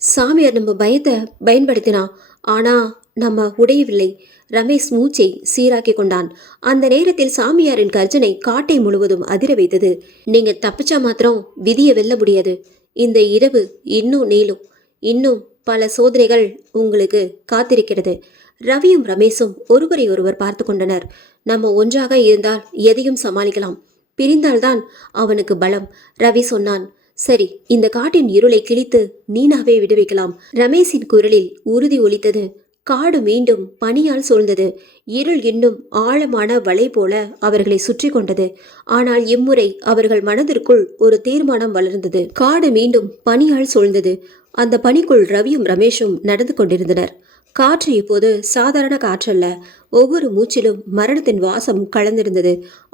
சாமியார் நம்ம பயத்தை பயன்படுத்தினா, ஆனா நம்ம உடையவில்லை. ரமேஷ் மூச்சை சீராக்கி கொண்டான். அந்த நேரத்தில் சாமியாரின் கர்ஜனை காட்டை முழுவதும் அதிர வைத்தது. நீங்க தப்பிச்சா மாத்திரம் விதியை வெல்ல முடியாது. இந்த இரவு இன்னும் நீளும். இன்னும் பல சோதனைகள் உங்களுக்கு காத்திருக்கிறது. ரவியும் ரமேஷும் ஒருவரை ஒருவர் பார்த்து கொண்டனர். நம்ம ஒன்றாக இருந்தால் எதையும் சமாளிக்கலாம். பிரிந்தால்தான் அவனுக்கு பலம். ரவி சொன்னான். சரி, இந்த காட்டின் இருளை கிழித்து நீனாவே விடுவிக்கலாம். ரமேஷின் குரலில் உறுதி ஒலித்தது. காடு மீண்டும் பனியால் சூழ்ந்தது. இருள் இன்னும் ஆழமான வலை போல அவர்களை சுற்றி கொண்டது. ஆனால் இம்முறை அவர்கள் மனதிற்குள் ஒரு தீர்மானம் வளர்ந்தது. காடு மீண்டும் பனியால் சூழ்ந்தது. அந்த பனிக்குள் ரவியும் ரமேஷும் நடந்து கொண்டிருந்தனர். காற்று இப்போது சாதாரண காற்றல்ல. ஒவ்வொரு மூச்சிலும் மரணத்தின் வாசம் கலந்திருந்தது.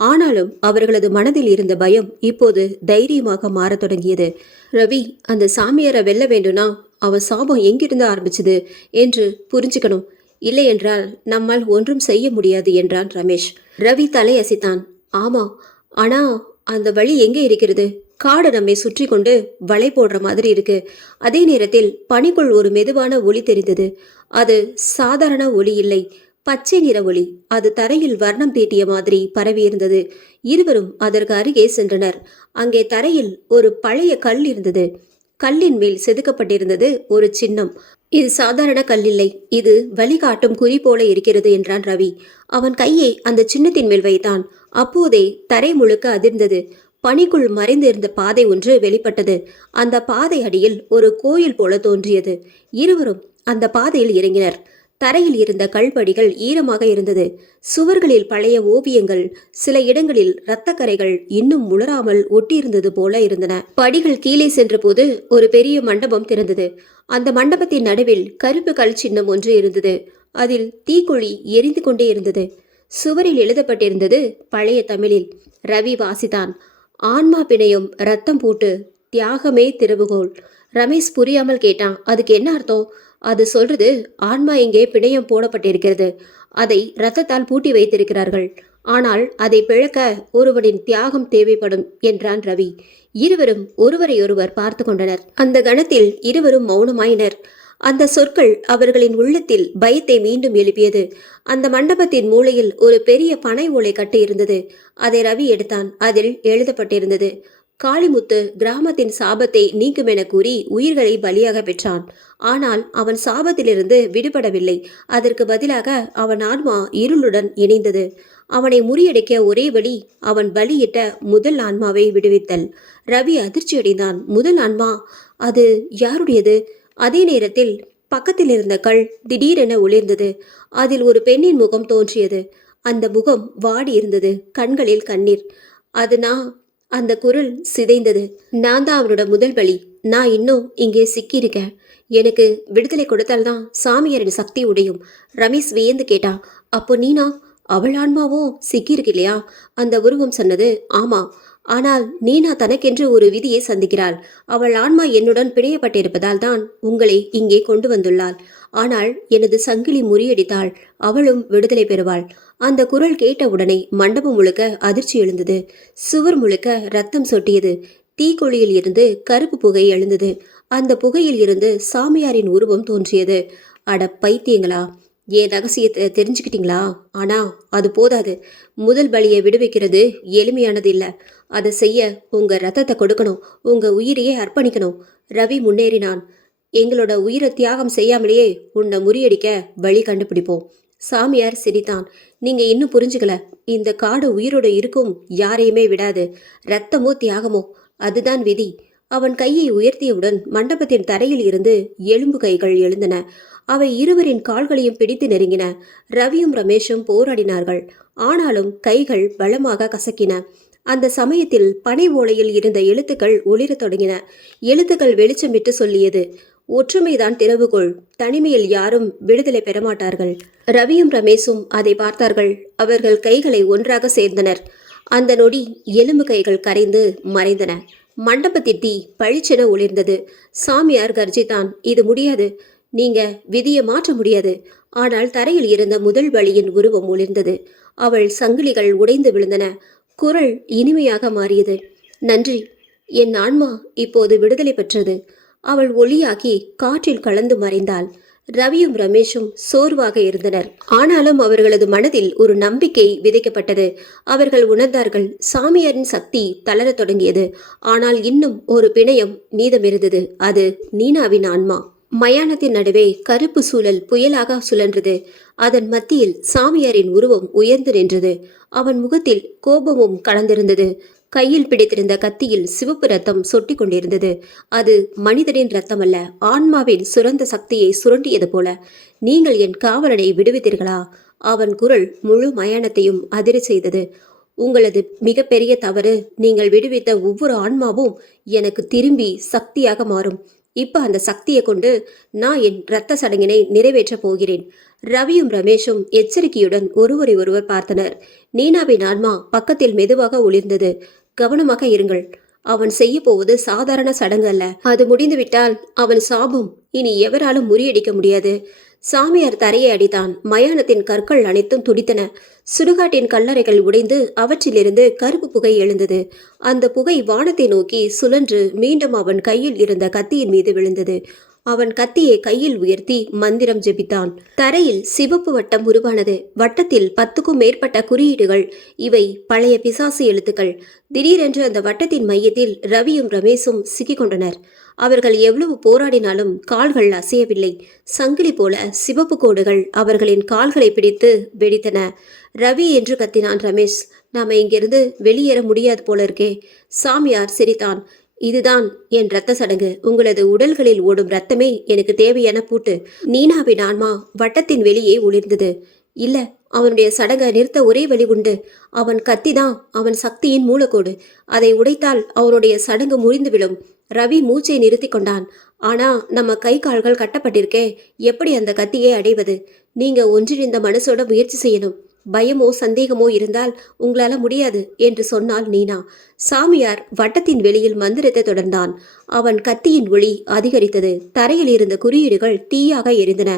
ஆனாலும் அவர்களது மனதில் இருந்த பயம் இப்போது தைரியமாக மாறத் தொடங்கியது. ரவி, அந்த சாமியாரை வெல்ல வேண்டும்னா அவ சாபம் எங்கிருந்து ஆரம்பிச்சது என்று புரிஞ்சுக்கணும். இல்லை என்றால் நம்மால் ஒன்றும் செய்ய முடியாது என்றான் ரமேஷ். ரவி தலையசைத்தான். ஆமா, ஆனா அந்த வழி எங்கே இருக்கிறது? காடு நம்மை சுற்றி கொண்டு வலை போடுற மாதிரி இருக்கு. அதே நேரத்தில் பனிக்குள் ஒரு மெதுவான ஒளி தெரிந்தது. அது சாதாரண ஒளி இல்லை, பச்சை நிற ஒளி. அது தரையில் வர்ணம் தீட்டிய மாதிரி பரவியிருந்தது. இருவரும் அதற்கு அருகே சென்றனர். அங்கே தரையில் ஒரு பழைய கல் இருந்தது. கல்லின் மேல் செதுக்கப்பட்டிருந்தது ஒரு சின்னம். இது சாதாரண கல்லில்லை, இது வழிகாட்டும் குறி போல இருக்கிறது என்றான் ரவி. அவன் கையை அந்த சின்னத்தின் மேல் வைத்தான். அப்போதே தரை முழுக்க அதிர்ந்தது. பனிக்குள் மறைந்திருந்த பாதை ஒன்று வெளிப்பட்டது. அந்த பாதை அடியில் ஒரு கோயில் போல தோன்றியது. இருவரும் அந்த பாதையில் இறங்கினர். தரையில் இருந்த கல்படிகள் ஈரமாக இருந்தது. சுவர்களில் பழைய ஓவியங்கள், சில இடங்களில் இரத்தக்கரைகள் இன்னும் முளராமல் ஒட்டியிருந்தது போல இருந்தன. படிகள் கீழே சென்ற போது ஒரு பெரிய மண்டபம் திறந்தது. அந்த மண்டபத்தின் நடுவில் கருப்பு கல் சின்னம் ஒன்று இருந்தது. அதில் தீக்குழி எரிந்து கொண்டே இருந்தது. சுவரில் எழுதப்பட்டிருந்தது பழைய தமிழில். ரவி வாசித்தான். ஆன்மா பிணையும் ரத்தம் போட்டு தியாகமே திறவுகோல். ரமேஷ் புரியாமல் கேட்டான். அதுக்கு என்ன அர்த்தம்? அது சொல்றது ஆன்மா இங்கே பிணையம் போடப்பட்டிருக்கிறது. அதை இரத்தத்தால் பூட்டி வைத்திருக்கிறார்கள். ஆனால் அதை பிழக்க ஒருவனின் தியாகம் தேவைப்படும் என்றான் ரவி. இருவரும் ஒருவரையொருவர் பார்த்து கொண்டனர். அந்த கணத்தில் இருவரும் மௌனமாயினர். அந்த சொற்கள் அவர்களின் உள்ளத்தில் பயத்தை மீண்டும் எழுப்பியது. அந்த மண்டபத்தின் மூலையில் ஒரு பெரிய பனை ஓலை கட்டு இருந்தது. அதை ரவி எடுத்தான். அதில் எழுதப்பட்டிருந்தது: காளிமுத்து கிராமத்தின் சாபத்தை நீக்கும் என கூறி உயிர்களை பலியாக பெற்றான். ஆனால் அவன் சாபத்திலிருந்து விடுபடவில்லை. அதற்கு பதிலாக அவன் ஆன்மா இருளுடன் இணைந்தது. அவனை முறியடிக்க ஒரே வழி அவன் பலியிட்ட முதல் ஆன்மாவை விடுவித்தல். ரவி அதிர்ச்சியடைந்தான். முதல் ஆன்மா? அது யாருடையது? அதே நேரத்தில் பக்கத்தில் இருந்த கல் திடீரென ஒளிர்ந்தது. அதில் ஒரு பெண்ணின் முகம் தோன்றியது. அந்த முகம் வாடி இருந்தது. கண்களில் கண்ணீர். அது நான். அந்த குரல் சிதைந்தது. நான் தான் அவனோட முதல் பலி. நான் இன்னும் இங்கே சிக்கியிருக்கேன். எனக்கு விடுதலை கொடுத்தால்தான் சாமியாரின் சக்தி உடையும். ரமேஷ் வியந்து கேட்டான். அப்போ நீனா? அவள் ஆன்மாவும் சிக்கியிருக்கு இல்லையா? அந்த உருவம் சொன்னது. ஆமா, ஆனால் நீனா தனக்கென்று ஒரு விதியை சந்திக்கிறாள். அவள் ஆன்மா என்னுடன் பிணையப்பட்டிருப்பதால் தான் உங்களை இங்கே கொண்டு வந்துள்ளாள். ஆனால் எனது சங்கிலி முறியடித்தாள். அவளும் விடுதலை பெறுவாள். அந்த குரல் கேட்டவுடனே மண்டபம் முழுக்க அதிர்ச்சி எழுந்தது. சுவர் முழுக்க ரத்தம் சொட்டியது. தீக்குழியில் இருந்து கருப்பு புகை எழுந்தது. அந்த புகையில் இருந்து சாமியாரின் உருவம் தோன்றியது. அட பைத்தியங்களா! என் ரகசியத்தை தெரிஞ்சுக்கிட்டீங்களா? ஆனா அது போதாது. முதல் பலியை விடுவிக்கிறது எளிமையானது இல்லை. அதை செய்ய உங்க ரத்தத்தை கொடுக்கணும். உங்க உயிரையே அர்ப்பணிக்கணும். ரவி முன்னேறினான். எங்களோட உயிரை தியாகம் செய்யாமலேயே உன்னை முறியடிக்க வழி கண்டுபிடிப்போம். சாமியார் சிரித்தான். நீங்க இன்னும் புரிஞ்சுக்கல. இந்த காடு உயிரோடு இருக்கும் யாரையுமே விடாது. ரத்தமோ தியாகமோ அதுதான் விதி. அவன் கையை உயர்த்தியவுடன் மண்டபத்தின் தரையில் இருந்து எலும்பு கைகள் எழுந்தன. அவை இருவரின் கால்களையும் பிடித்து நெருங்கின. ரவியும் ரமேஷும் போராடினார்கள். ஆனாலும் கைகள் பலமாக கசக்கின. அந்த சமயத்தில் பனை ஓலையில் இருந்த எழுத்துக்கள் ஒளிரத் தொடங்கின. எழுத்துக்கள் வெளிச்சமிட்டு சொல்லியது: ஒற்றுமைதான் திறவுகோள். தனிமையில் யாரும் விடுதலை பெறமாட்டார்கள். ரவியும் ரமேஷும் அதை பார்த்தார்கள். அவர்கள் கைகளை ஒன்றாக சேர்ந்தனர். அந்த நொடி எலும்பு கைகள் கரைந்து மறைந்தன. மண்டபத்தின் தீ பளிச்சென ஒளிர்ந்தது. சாமியார் கர்ஜித்தான். இது முடியாது. நீங்க விதியை மாற்ற முடியாது. ஆனால் தரையில் இருந்த முதல் பலியின் உருவம் ஒளிர்ந்தது. அவள் சங்கிலிகள் உடைந்து விழுந்தன. குரல் இனிமையாக மாறியது. நன்றி. என் ஆன்மா இப்போது விடுதலை பெற்றது. அவள் ஒளியாகி காற்றில் கலந்து மறைந்தாள். ரவியும் ரமேஷும் சோர்வாக இருந்தனர். ஆனாலும் அவர்களது மனதில் ஒரு நம்பிக்கை விதைக்கப்பட்டது. அவர்கள் உணர்ந்தார்கள், சாமியாரின் சக்தி தளரத் தொடங்கியது. ஆனால் இன்னும் ஒரு பிணையம் மீதமிருந்தது. அது நீனாவின் ஆன்மா. மயானத்தின் நடுவே கருப்பு சூழல் புயலாக சுழன்றது. அதன் மத்தியில் சாமியாரின் உருவம் உயர்ந்து நின்றது. அவன் முகத்தில் கோபமும் கலந்திருந்தது. கையில் பிடித்திருந்த கத்தியில் சிவப்பு ரத்தம் சொட்டி கொண்டிருந்தது. அது மனிதனின் ரத்தம் அல்ல, ஆன்மாவின் சுரந்த சக்தியை சுரண்டியது போல. நீங்கள் என் காவலனை விடுவித்தீர்களா? அவன் குரல் முழு மயானத்தையும் அதிர செய்தது. உங்களது மிகப்பெரிய தவறு. நீங்கள் விடுவித்த ஒவ்வொரு ஆன்மாவும் எனக்கு திரும்பி சக்தியாக மாறும். இப்ப அந்த சக்தியை கொண்டு நான் என் இரத்த சடங்கினை நிறைவேற்றப் போகிறேன். ரவியும் ரமேஷும் எச்சரிக்கையுடன் ஒருவரை ஒருவர் பார்த்தனர். நீனாவின் ஆன்மா பக்கத்தில் மெதுவாக ஒளிர்ந்தது. கவனமாக இருங்கள். அவன் செய்ய போவது சாதாரண சடங்கு அல்ல. அது முடிந்துவிட்டால் அவன் சாபம் இனி எவராலும் முறியடிக்க முடியாது. சாமியார் தரையை அடித்தான். மயானத்தின் கற்கள் அனைத்தும் துடித்தன. சுடுகாட்டின் கல்லறைகள் உடைந்து அவற்றிலிருந்து கருப்பு புகை எழுந்தது. அந்த புகை வானத்தை நோக்கி சுழன்று மீண்டும் அவன் கையில் இருந்த கத்தியின் மீது விழுந்தது. அவன் கத்தியை கையில் உயர்த்தி மந்திரம் ஜெபித்தான். தரையில் சிவப்பு வட்டம் உருவானது. வட்டத்தில் 10க்கும் மேற்பட்ட குறியீடுகள். இவை பழைய பிசாசு எழுத்துக்கள். திடீரென்று அந்த வட்டத்தின் மையத்தில் ரவியும் ரமேஷும் சிக்கிக்கொண்டனர். அவர்கள் எவ்வளவு போராடினாலும் கால்கள் அசையவில்லை. சங்கிலி போல சிவப்பு கோடுகள் அவர்களின் கால்களை பிடித்து வெடித்தன. ரவி என்று கத்தினான் ரமேஷ். நாம இங்கிருந்து வெளியேற முடியாது போல இருக்கே. சாமியார் சிரித்தான். இதுதான் என் இரத்த சடங்கு. உங்களது உடல்களில் ஓடும் இரத்தமே எனக்கு தேவையான பூட்டு. நீனாவின் ஆன்மா வட்டத்தின் வெளியே ஒளிர்ந்தது. இல்ல, அவனுடைய சடங்கை நிறுத்த ஒரே வழி உண்டு. அவன் கத்திதான் அவன் சக்தியின் மூலக்கோடு. அதை உடைத்தால் அவனுடைய சடங்கு முறிந்து விடும். ரவி மூச்சை நிறுத்தி கொண்டான். ஆனா நம்ம கை கால்கள் கட்டப்பட்டிருக்கே, எப்படி அந்த கத்தியை அடைவது? நீங்க ஒன்றிணைந்த மனசோட முயற்சி செய்யணும். பயமோ சந்தேகமோ இருந்தால் உங்களால முடியாது என்று சொன்னாள் நீனா. சாமியார் வட்டத்தின் வெளியில் மந்திரத்தை தொடர்ந்தான். அவன் கத்தியின் ஒளி அதிகரித்தது. தரையில் இருந்த குறியீடுகள் தீயாக எரிந்தன.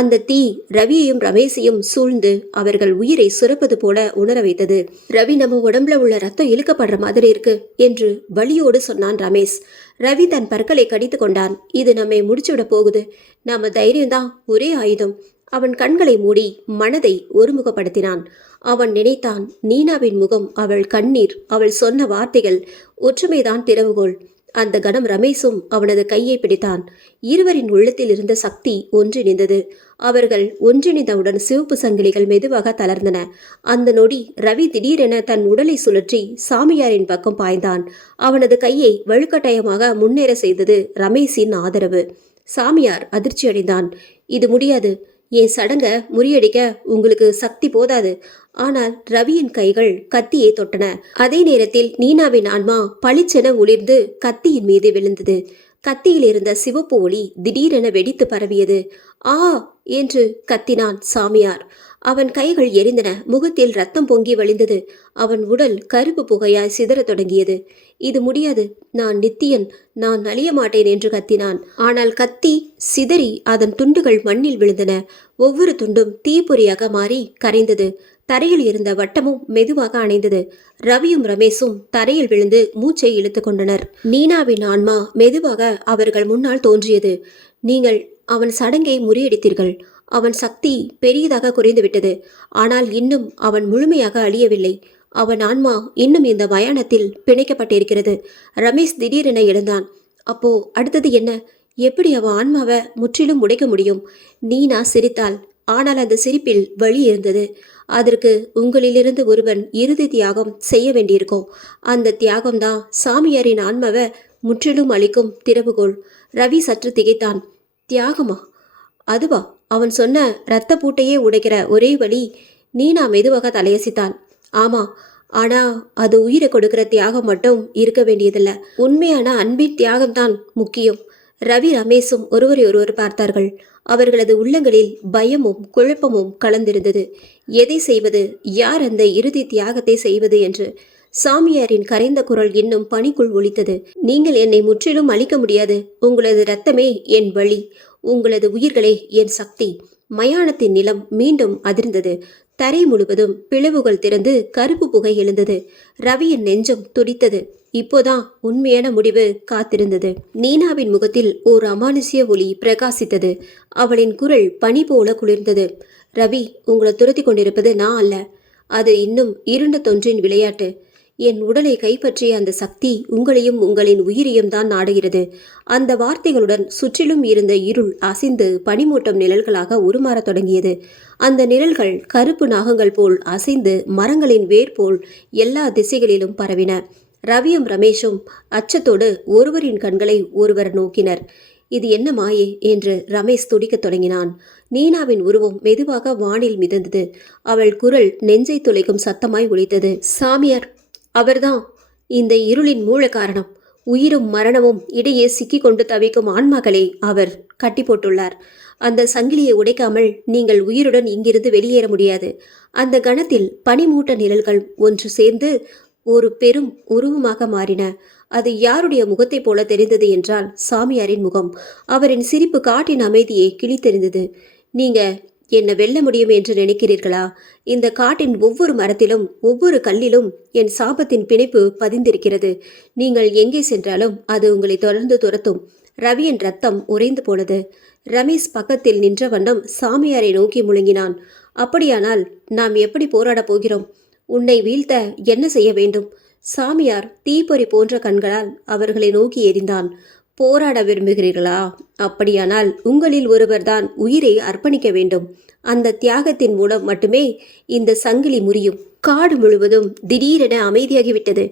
அந்த தீ ரவியையும் ரமேஷையும் சூழ்ந்து அவர்கள் உயிரை சுரப்பது போல உணர வைத்தது. ரவி, நம்ம உடம்புல உள்ள ரத்தம் இழுக்கப்படுற மாதிரி இருக்கு என்று வலியோடு சொன்னான் ரமேஷ். ரவி தன் பற்களை கடித்து கொண்டான். இது நம்மை முடிச்சுவிட போகுது. நம்ம தைரியம்தான் ஒரே ஆயுதம். அவன் கண்களை மூடி மனதை ஒருமுகப்படுத்தினான். அவன் நினைத்தான், நீனாவின் முகம், அவள் கண்ணீர், அவள் சொன்ன வார்த்தைகள், ஒற்றுமைதான் திறவுகோல். அந்த கணம் ரமேஷும் அவனது கையை பிடித்தான். இருவரின் உள்ளத்தில் இருந்த சக்தி ஒன்றிணைந்தது. அவர்கள் ஒன்றிணைந்தவுடன் சிவப்பு சங்கிலிகள் மெதுவாக தளர்ந்தன. அந்த நொடி ரவி திடீரென தன் உடலை சுழற்றி சாமியாரின் பக்கம் பாய்ந்தான். அவனது கையை வலுக்கட்டாயமாக முன்னேற செய்தது ரமேஷின் ஆதரவு. சாமியார் அதிர்ச்சியடைந்தான். இது முடியாது. என் சடங்க முறியடிக்க உங்களுக்கு சக்தி போதாது. ஆனால் ரவியின் கைகள் கத்தியை தொட்டன. அதே நேரத்தில் நீனாவின் ஆன்மா பளிச்சென ஒளிர்ந்து கத்தியின் மீது விழுந்தது. கத்தியில் இருந்த சிவப்பு ஒளி திடீரென வெடித்து பரவியது. ஆ என்று கத்தினான் சாமியார். அவன் கைகள் எரிந்தன. முகத்தில் ரத்தம் பொங்கி வழிந்தது. அவன் உடல் கருப்பு புகையாய் சிதறத் தொடங்கியது. இது முடியாது, நான் நித்தியன், நான் அழிய மாட்டேன் என்று கத்தினான். ஆனால் கத்தி சிதறி அதன் துண்டுகள் மண்ணில் விழுந்தன. ஒவ்வொரு துண்டும் தீப்பொறியாக மாறி கரைந்தது. தரையில் இருந்த வட்டமும் மெதுவாக அணைந்தது. ரவியும் ரமேஷும் தரையில் விழுந்து மூச்சை இழுத்து கொண்டனர். நீனாவின் ஆன்மா மெதுவாக அவர்கள் முன்னால் தோன்றியது. நீங்கள் அவன் சடங்கை முறியடித்தீர்கள். அவன் சக்தி பெரியதாக குறைந்துவிட்டது. ஆனால் இன்னும் அவன் முழுமையாக அழியவில்லை. அவன் ஆன்மா இன்னும் இந்த மயானத்தில் பிணைக்கப்பட்டிருக்கிறது. ரமேஷ் திடீரென எழுந்தான். அப்போ அடுத்தது என்ன? எப்படி அவன் ஆன்மாவை முற்றிலும் உடைக்க முடியும்? நீனா சிரித்தாள். ஆனால் அந்த சிரிப்பில் வலி இருந்தது. அதற்கு உங்களிலிருந்து ஒருவன் இறுதி தியாகம் செய்ய வேண்டியிருக்கும். அந்த தியாகம்தான் சாமியாரின் ஆன்மாவை முற்றிலும் அளிக்கும் திறவுகோல். ரவி சற்று திகைத்தான். தியாகமா? அதுவா? அவன் சொன்ன இரத்த பூட்டையே உடைக்கிற ஒரே வழி. நீனா மெதுவாக தலையசித்தான். ஆமா, ஆனா அது உயிரை கொடுக்கிற தியாகம் மட்டும் இருக்க வேண்டியதில்லை. உண்மையான அன்பின் தியாகம்தான் முக்கியம். ரவி ரமேஷும் ஒருவரை ஒருவர் பார்த்தார்கள். அவர்களது உள்ளங்களில் பயமும் குழப்பமும் கலந்திருந்தது. எதை செய்வது, யார் அந்த இறுதி தியாகத்தை செய்வது என்று. சாமியாரின் கரைந்த குரல் இன்னும் பனிக்குள் ஒலித்தது. நீங்கள் என்னை முற்றிலும் அழிக்க முடியாது. உங்களது இரத்தமே என் வழி, உங்களது உயிர்களே என் சக்தி. மயானத்தின் நிலம் மீண்டும் அதிர்ந்தது. தரை முழுவதும் பிளவுகள் திறந்து கருப்பு புகை எழுந்தது. ரவியின் நெஞ்சம் துடித்தது. இப்போதான் உண்மையான முடிவு காத்திருந்தது. நீனாவின் முகத்தில் ஓர் அமானுஷ்ய ஒளி பிரகாசித்தது. அவளின் குரல் பனி போல குளிர்ந்தது. ரவி, உங்களை துரத்தி கொண்டிருப்பது நான் அல்ல. அது இன்னும் இருண்ட தொன்றின் விளையாட்டு. என் உடலை கைப்பற்றிய அந்த சக்தி உங்களையும் உங்களின் உயிரையும் தான் நாடுகிறது. அந்த வார்த்தைகளுடன் சுற்றிலும் இருந்த இருள் அசைந்து பனிமூட்டம் நிழல்களாக உருமாறத் தொடங்கியது. அந்த நிழல்கள் கருப்பு நாகங்கள் போல் அசைந்து மரங்களின் வேர் போல் எல்லா திசைகளிலும் பரவின. ரவியும் ரமேஷும் அச்சத்தோடு ஒருவரின் கண்களை ஒருவர் நோக்கினர். இது என்ன மாயே என்று ரமேஷ் துடிக்கத் தொடங்கினான். நீனாவின் உருவம் மெதுவாக வானில் மிதந்தது. அவள் குரல் நெஞ்சை துளைக்கும் சத்தமாய் ஒலித்தது. சாமியார், அவர்தான் இந்த இருளின் மூல காரணம். உயிரும் மரணமும் இடையே சிக்கி கொண்டு தவிக்கும் ஆன்மாக்களை அவர் கட்டி போட்டுள்ளார். அந்த சங்கிலியை உடைக்காமல் நீங்கள் உயிருடன் இங்கிருந்து வெளியேற முடியாது. அந்த கணத்தில் பனிமூட்ட நிழல்கள் ஒன்று சேர்ந்து ஒரு பெரும் உருவமாக மாறின. அது யாருடைய முகத்தை போல தெரிந்தது என்றால் சாமியாரின் முகம். அவரின் சிரிப்பு காட்டின் அமைதியை கிழித்தெறிந்தது. நீங்க என்ன வெல்ல முடியும் என்று நினைக்கிறீர்களா? இந்த காட்டின் ஒவ்வொரு மரத்திலும் ஒவ்வொரு கல்லிலும் என் சாபத்தின் பிணைப்பு பதிந்திருக்கிறது. நீங்கள் எங்கே சென்றாலும் அது உங்களை தொடர்ந்து துரத்தும். ரவியின் ரத்தம் உறைந்து போனது. ரமேஷ் பக்கத்தில் நின்ற வண்ணம் சாமியாரை நோக்கி முழங்கினான். அப்படியானால் நாம் எப்படி போராடப் போகிறோம்? உன்னை வீழ்த்த என்ன செய்ய வேண்டும்? சாமியார் தீப்பொறி போன்ற கண்களால் அவர்களை நோக்கி எறிந்தான். போராட விரும்புகிறீர்களா? அப்படியானால் உங்களில் ஒருவர்தான் உயிரை அர்ப்பணிக்க வேண்டும். அந்த தியாகத்தின் மூலம் மட்டுமே இந்த சங்கிலி முறியும். காடு முழுவதும் திடீரென அமைதியாகிவிட்டது.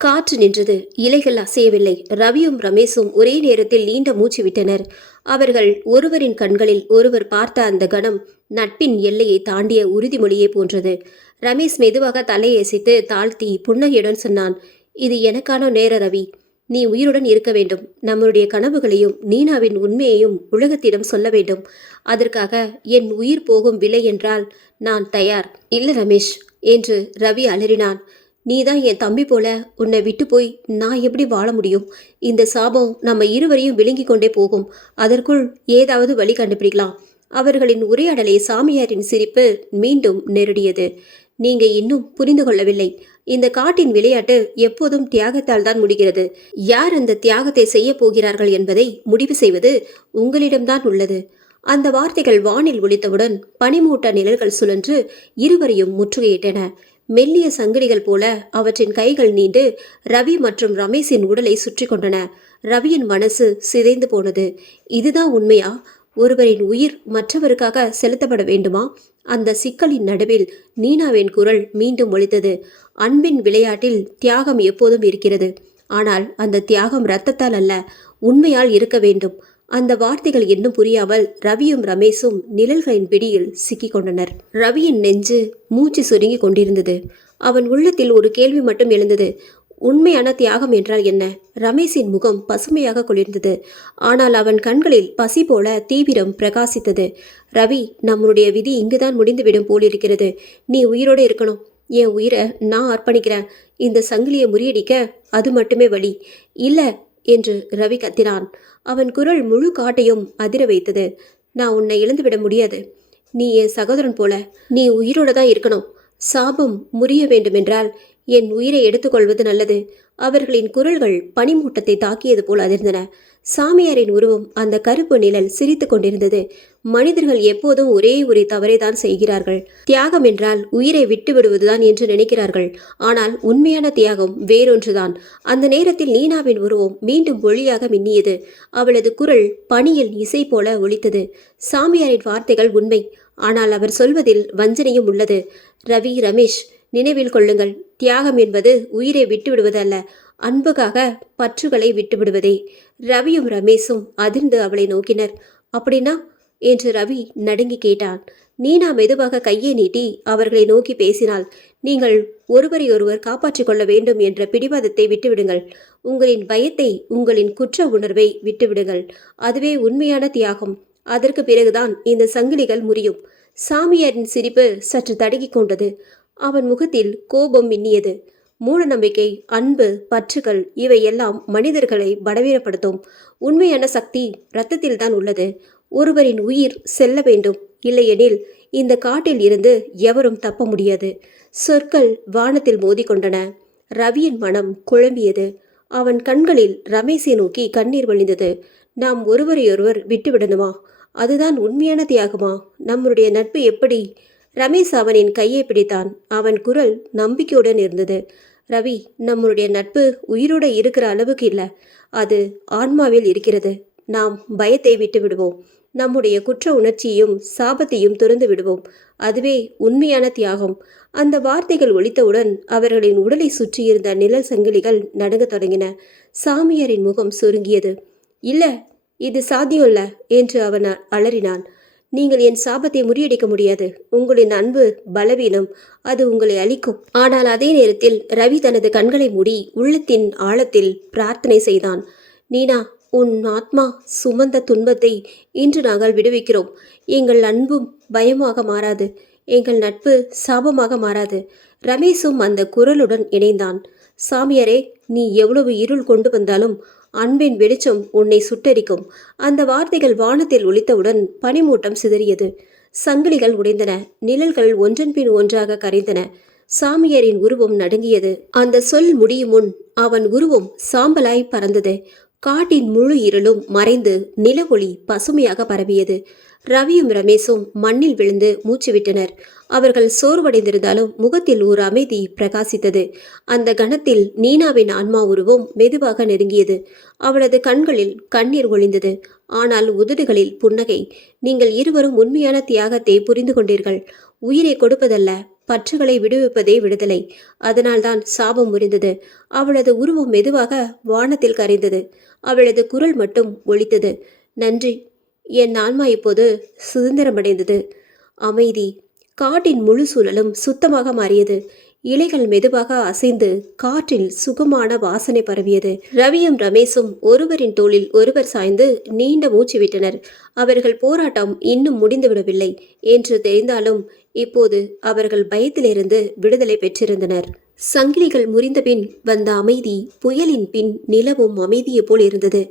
காற்று நின்றது. இலைகள் அசையவில்லை. ரவியும் ரமேஷும் ஒரே நேரத்தில் நீண்ட மூச்சு விட்டனர். அவர்கள் ஒருவரின் கண்களில் ஒருவர் பார்த்த அந்த கணம் நட்பின் எல்லையை தாண்டிய உறுதிமொழியை போன்றது. ரமேஷ் மெதுவாக தலையசைத்து தாழ்த்தி புன்னகையுடன் சொன்னான், இது எனக்கான நேர ரவி. நீ உயிருடன் இருக்க வேண்டும். நம்முடைய கனவுகளையும் நீனாவின் உண்மையையும் உலகத்திடம் சொல்ல வேண்டும். அதற்காக என் உயிர் போகும் விலை என்றால் நான் தயார். இல்ல ரமேஷ் என்று ரவி அலறினான். நீதான் என் தம்பி போல. உன்னை விட்டு போய் நான் எப்படி வாழ முடியும்? இந்த சாபம் நம்ம இருவரையும் விழுங்கி கொண்டே போகும். அதற்குள் ஏதாவது வழி கண்டுபிடிக்கலாம். அவர்களின் உரையாடலை சாமியாரின் சிரிப்பு மீண்டும் நெருடியது. நீங்க இன்னும் புரிந்து கொள்ளவில்லை. இந்த காட்டின் விளையாட்டு எப்போதும் தியாகத்தால் தான் முடிகிறது. யார் அந்த தியாகத்தை செய்ய போகிறார்கள் என்பதை முடிவு செய்வது உங்களிடம்தான் உள்ளது. அந்த வார்த்தைகள் வானில் ஒலித்தவுடன் பனிமூட்ட நிழல்கள் சுழன்று இருவரையும் முற்றுகையிட்டன. மெல்லிய சங்கிலிகள் போல அவற்றின் கைகள் நீண்டு ரவி மற்றும் ரமேஷின் உடலை சுற்றி கொண்டன. ரவியின் மனசு சிதைந்து போனது. இதுதான் உண்மையா? ஒருவரின் உயிர் மற்றவருக்காக செலுத்தப்பட வேண்டுமா? அந்த சிக்கலின் நடுவில் நீனாவின் குரல் மீண்டும் ஒலித்தது. அன்பின் விளையாட்டில் தியாகம் எப்போதும் இருக்கிறது. ஆனால் அந்த தியாகம் இரத்தத்தால் அல்ல, உண்மையால் இருக்க வேண்டும். அந்த வார்த்தைகள் இன்னும் புரியாமல் ரவியும் ரமேஷும் நிழல்களின் பிடியில் சிக்கிக் கொண்டனர். ரவியின் நெஞ்சு மூச்சு சுருங்கி கொண்டிருந்தது. அவன் உள்ளத்தில் ஒரு கேள்வி மட்டும் எழுந்தது. உண்மையான தியாகம் என்றால் என்ன? ரமேஷின் முகம் பசுமையாக குளிர்ந்தது. ஆனால் அவன் கண்களில் பசி போல தீவிரம் பிரகாசித்தது. ரவி, நம்முடைய விதி இங்குதான் முடிந்துவிடும் போலிருக்கிறது. நீ உயிரோடு இருக்கணும். என் உயிரை நான் அர்ப்பணிக்கிறேன். இந்த சங்கிலியை முறியடிக்க அது மட்டுமே வழி. இல்ல என்று ரவி கத்தினான். அவன் குரல் முழு காட்டையும் அதிர வைத்தது. நான் உன்னை இழந்துவிட முடியாது. நீ என் சகோதரன் போல. நீ உயிரோட தான் இருக்கணும். சாபம் முறிய வேண்டுமென்றால் என் உயிரை எடுத்துக்கொள்வது நல்லது. அவர்களின் குரல்கள் பனிமூட்டத்தை தாக்கியது போல் அதிர்ந்தன. சாமியாரின் உருவம் அந்த கருப்பு நிழல் சிரித்து கொண்டிருந்தது. மனிதர்கள் எப்போதும் ஒரே ஒரு தவறை தான் செய்கிறார்கள். தியாகம் என்றால் உயிரை விட்டு விடுவதுதான் என்று நினைக்கிறார்கள். ஆனால் உண்மையான தியாகம் வேறொன்றுதான். அந்த நேரத்தில் நீனாவின் உருவம் மீண்டும் ஒளியாக மின்னியது. அவளது குரல் பனியில் இசை போல ஒலித்தது. சாமியாரின் வார்த்தைகள் உண்மை. ஆனால் அவர் சொல்வதில் வஞ்சனையும் உள்ளது. ரவி, ரமேஷ், நினைவில் கொள்ளுங்கள். தியாகம் என்பது உயிரை விட்டுவிடுவது அல்ல, அன்புக்காக பற்றுகளை விட்டுவிடுவதே. ரவியும் ரமேஷும் அதிர்ந்து அவளை நோக்கினர். அப்படின்னா என்று ரவி நடுங்கி கேட்டான். நீனா மெதுவாக கையை நீட்டி அவர்களை நோக்கி பேசினாள். நீங்கள் ஒருவரையொருவர் காப்பாற்றிக் கொள்ள வேண்டும் என்ற பிடிவாதத்தை விட்டுவிடுங்கள். உங்களின் பயத்தை, உங்களின் குற்ற உணர்வை விட்டுவிடுங்கள். அதுவே உண்மையான தியாகம். அதற்கு பிறகுதான் இந்த சங்கிலிகள் முறியும். சாமியாரின் சிரிப்பு சற்று தடுக்கிக் கொண்டது. அவன் முகத்தில் கோபம் மின்னியது. மூட நம்பிக்கை, அன்பு, பற்றுகள் இவையெல்லாம் மனிதர்களை பலவீனப்படுத்தும். உண்மையான சக்தி இரத்தத்தில் தான் உள்ளது. ஒருவரின் உயிர் செல்ல வேண்டும். இல்லையெனில் இந்த காட்டில் இருந்து எவரும் தப்ப முடியாது. சொற்கள் வானத்தில் மோதிக்கொண்டன. ரவியின் மனம் குழம்பியது. அவன் கண்களில் ரமேஷை நோக்கி கண்ணீர் வழிந்தது. நாம் ஒருவரையொருவர் விட்டுவிடணுமா? அதுதான் உண்மையான தியாகமா? நம்முடைய நட்பு எப்படி? ரமேஷ் அவனின் கையை பிடித்தான். அவன் குரல் நம்பிக்கையுடன் இருந்தது. ரவி, நம்முடைய நட்பு உயிரோட இருக்கிற அளவுக்கு இல்லை, அது ஆன்மாவில் இருக்கிறது. நாம் பயத்தை விட்டு விடுவோம். நம்முடைய குற்ற உணர்ச்சியையும் சாபத்தையும் துறந்து விடுவோம். அதுவே உண்மையான தியாகம். அந்த வார்த்தைகள் ஒலித்தவுடன் அவர்களின் உடலை சுற்றியிருந்த நிழல் சங்கிலிகள் நடுங்கத் தொடங்கின. சாமியாரின் முகம் சுருங்கியது. இல்ல, இது சாத்தியம் இல்ல என்று அவன் அலறினான். நீங்கள் என் சாபத்தை முறியடிக்க முடியாது. உங்களின் அன்பு பலவீனம், அது உங்களை அழிக்கும். ஆனால் அதே நேரத்தில் ரவி தனது கண்களை மூடி உள்ளத்தின் ஆழத்தில் பிரார்த்தனை செய்தான். நீனா, உன் ஆத்மா சுமந்த துன்பத்தை இன்று நாங்கள் விடுவிக்கிறோம். எங்கள் அன்பும் பயமாக மாறாது. எங்கள் நட்பு சாபமாக மாறாது. ரமேஷும் அந்த குரலுடன் இணைந்தான். சாமியாரே, நீ எவ்வளவு இருள் கொண்டு வந்தாலும் அன்பின் வெளிச்சம் உன்னை சுட்டரிக்கும். அந்த வார்த்தைகள் வானத்தில் ஒலித்தவுடன் பனிமூட்டம் சிதறியது. சங்கிலிகள் உடைந்தன. நிழல்கள் ஒன்றன் பின் ஒன்றாக கரைந்தன. சாமியாரின் உருவம் நடுங்கியது. அந்த சொல் முடியும் முன் அவன் உருவம் சாம்பலாய் பறந்தது. காட்டின் முழு இருளும் மறைந்து நில ஒளி பசுமையாக பரவியது. ரவியும் ரமேஷும் மண்ணில் விழுந்து மூச்சு விட்டனர். அவர்கள் சோர்வடைந்திருந்தாலும் முகத்தில் ஒரு அமைதி பிரகாசித்தது. அந்த கணத்தில் நீனாவின் ஆன்மா உருவம் மெதுவாக நெருங்கியது. அவளது கண்களில் கண்ணீர் ஒளிந்தது. ஆனால் உதடுகளில் புன்னகை. நீங்கள் இருவரும் உண்மையான தியாகத்தை புரிந்து கொண்டீர்கள். உயிரை கொடுப்பதல்ல, பற்றுகளை விடுவிப்பதே விடுதலை. அதனால்தான் சாபம் முறிந்தது. அவளது உருவம் மெதுவாக வானத்தில் கரைந்தது. அவளது குரல் மட்டும் ஒலித்தது. நன்றி. என் ஆன்மா இப்போது சுதந்திரமடைந்தது. அமைதி. காட்டின் முழு சூழலும் சுத்தமாக மாறியது. இலைகள் மெதுவாக அசைந்து காற்றில் சுகமான வாசனை பரவியது. ரவியும் ரமேஷும் ஒருவரின் தோளில் ஒருவர் சாய்ந்து நீண்ட மூச்சு விட்டனர். அவர்கள் போராட்டம் இன்னும் முடிந்துவிடவில்லை என்று தெரிந்தாலும் இப்போது அவர்கள் பயத்திலிருந்து விடுதலை பெற்றிருந்தனர். சங்கிலிகள் முறிந்தபின் வந்த அமைதி புயலின் பின் நிலவும் அமைதியை போல் இருந்தது.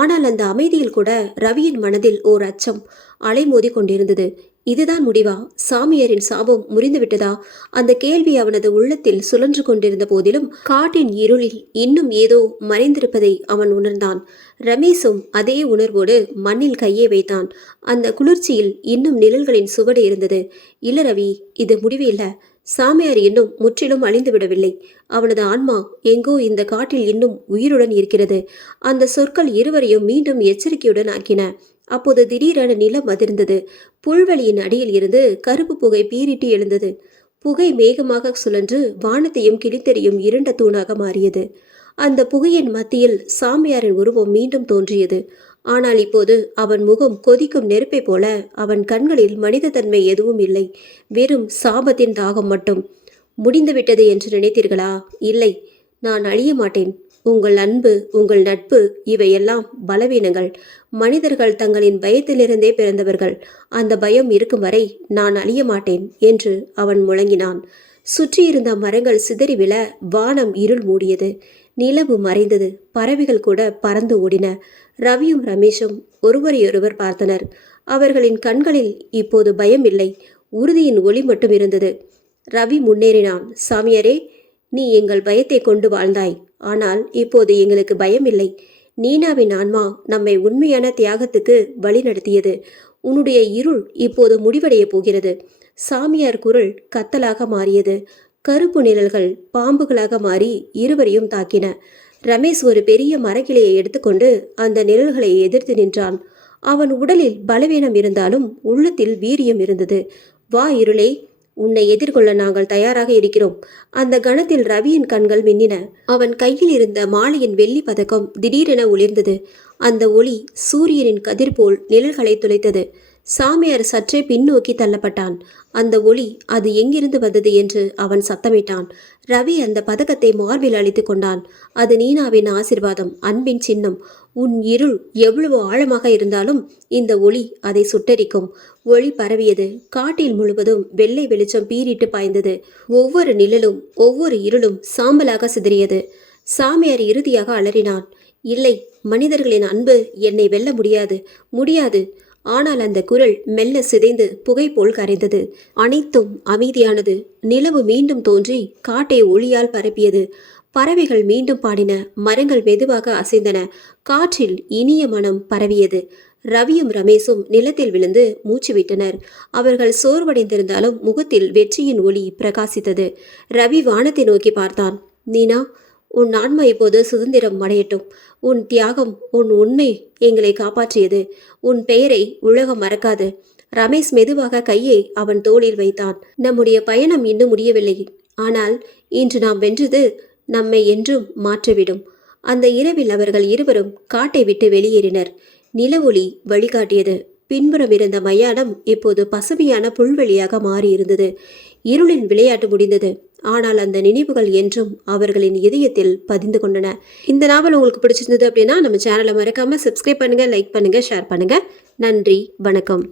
ஆனால் அந்த அமைதியில் கூட ரவியின் மனதில் ஓர் அச்சம் அலைமோதி கொண்டிருந்தது. இதுதான் முடிவா? சாமியாரின் சாபம் முறிந்துவிட்டதா? அந்த கேள்வி அவனது உள்ளத்தில் சுழன்று கொண்டிருந்த போதிலும் காட்டின் இருளில் இன்னும் ஏதோ மறைந்திருப்பதை அவன் உணர்ந்தான். ரமேஷும் அதே உணர்வோடு மண்ணில் கையை வைத்தான். அந்த குளிர்ச்சியில் இன்னும் நிழல்களின் சுவடு இருந்தது. இல்ல ரவி, இது முடிவு இல்ல. சாமியார் இன்னும் முற்றிலும் அழிந்து விடவில்லை. அவனது ஆன்மா எங்கோ இந்த காட்டில் இன்னும் உயிருடன் இருக்கிறது. அந்த சொற்கள் இருவரையும் மீண்டும் எச்சரிக்கையுடன் ஆக்கின. அப்போது திடீரென நிலம் அதிர்ந்தது. புல்வெளியின் அடியில் இருந்து கருப்பு புகை பீரிட்டு எழுந்தது. புகை மேகமாக சுழன்று வானத்தையும் கிழித்தெறியும் இருண்ட தூணாக மாறியது. அந்த புகையின் மத்தியில் சாமியாரின் உருவம் மீண்டும் தோன்றியது. ஆனால் இப்போது அவன் முகம் கொதிக்கும் நெருப்பை போல, அவன் கண்களில் மனித தன்மை எதுவும் இல்லை. வெறும் சாபத்தின் தாகம் மட்டும். முடிந்துவிட்டது என்று நினைத்தீர்களா? இல்லை, நான் அழிய மாட்டேன். உங்கள் அன்பு, உங்கள் நட்பு இவையெல்லாம் பலவீனங்கள். மனிதர்கள் தங்களின் பயத்திலிருந்தே பிறந்தவர்கள். அந்த பயம் இருக்கும் வரை நான் அழிய மாட்டேன் என்று அவன் முழங்கினான். சுற்றியிருந்த மரங்கள் சிதறி விழ வானம் இருள் மூடியது. நிலவு மறைந்தது. பறவைகள் கூட பறந்து ஓடின. ரவியும் ரமேஷும் ஒருவரையொருவர் பார்த்தனர். அவர்களின் கண்களில் இப்போது பயம் இல்லை, உறுதியின் ஒளி மட்டும் இருந்தது. ரவி முன்னேறினான். சாமியாரே, நீ எங்கள் பயத்தை கொண்டு வாழ்ந்தாய். ஆனால் இப்போது எங்களுக்கு பயம் இல்லை. நீனாவின் ஆன்மா நம்மை உண்மையான தியாகத்துக்கு வழி நடத்தியது. உன்னுடைய இருள் இப்போது முடிவடைய போகிறது. சாமியார் குரல் கத்தலாக மாறியது. கருப்பு நிழல்கள் பாம்புகளாக மாறி இருவரையும் தாக்கின. ரமேஷ் ஒரு பெரிய மரக்கிளையை எடுத்துக்கொண்டு அந்த நிழல்களை எதிர்த்து நின்றான். அவன் உடலில் பலவீனம் இருந்தாலும் உள்ளத்தில் வீரியம் இருந்தது. வா இருளே, உன்னை எதிர்கொள்ள நாங்கள் தயாராக இருக்கிறோம். அந்த கணத்தில் ரவியின் கண்கள் மின்னின. அவன் கையில் இருந்த மாலையின் வெள்ளி பதக்கம் திடீரென ஒளிர்ந்தது. அந்த ஒளி சூரியனின் கதிர் போல் நிழல்களை துளைத்தது. சாமியார் சற்றே பின்னோக்கி தள்ளப்பட்டான். அந்த ஒளி அது எங்கிருந்து வந்தது என்று அவன் சத்தமிட்டான். ரவி அந்த பதக்கத்தை மார்பில் அழித்து கொண்டான். அது நீனாவின் ஆசிர்வாதம், அன்பின் சின்னம். உன் இருள் எவ்வளவு ஆழமாக இருந்தாலும் இந்த ஒளி அதை சுட்டரிக்கும். ஒளி பரவியது. காட்டில் முழுவதும் வெள்ளை வெளிச்சம் பீரிட்டு பாய்ந்தது. ஒவ்வொரு நிழலும் ஒவ்வொரு இருளும் சாம்பலாக சிதறியது. சாமியார் இறுதியாக அலறினான். இல்லை, மனிதர்களின் அன்பு என்னை வெல்ல முடியாது, முடியாது. ஆனால் அந்த குரல் மெல்ல சிதைந்து புகை போல் கரைந்தது. அனைத்தும் அமைதியானது. நிலவு மீண்டும் தோன்றி காட்டை ஒளியால் பரப்பியது. பறவைகள் மீண்டும் பாடின. மரங்கள் மெதுவாக அசைந்தன. காற்றில் இனிய மனம் பரவியது. ரவியும் ரமேஷும் நிலத்தில் விழுந்து மூச்சு விட்டனர். அவர்கள் சோர்வடைந்திருந்தாலும் முகத்தில் வெற்றியின் ஒளி பிரகாசித்தது. ரவி வானத்தை நோக்கி பார்த்தான். நீனா, உன் ஆன்மா இப்போது சுதந்திரம் அடையட்டும். உன் தியாகம், உன் உண்மை எங்களை காப்பாற்றியது. உன் பெயரை உலகம் மறக்காது. ரமேஷ் மெதுவாக கையை அவன் தோளில் வைத்தான். நம்முடைய பயணம் இன்னும் முடியவில்லை. ஆனால் இன்று நாம் வென்றது நம்மை என்றும் மாற்றிவிடும். அந்த இரவில் அவர்கள் இருவரும் காட்டை விட்டு வெளியேறினர். நிலவொளி வழிகாட்டியது. பின்புறம் இருந்த மயானம் இப்போது பசுமையான புல்வெளியாக மாறியிருந்தது. இருளின் விளையாட்டு முடிந்தது. ஆனால் அந்த நினைவுகள் என்றும் அவர்களின் இதயத்தில் பதிந்து கொண்டன. இந்த நாவல் உங்களுக்கு பிடிச்சிருந்தது அப்படின்னா நம்ம சேனலை மறக்காம சப்ஸ்கிரைப் பண்ணுங்க, லைக் பண்ணுங்க, ஷேர் பண்ணுங்க. நன்றி, வணக்கம்.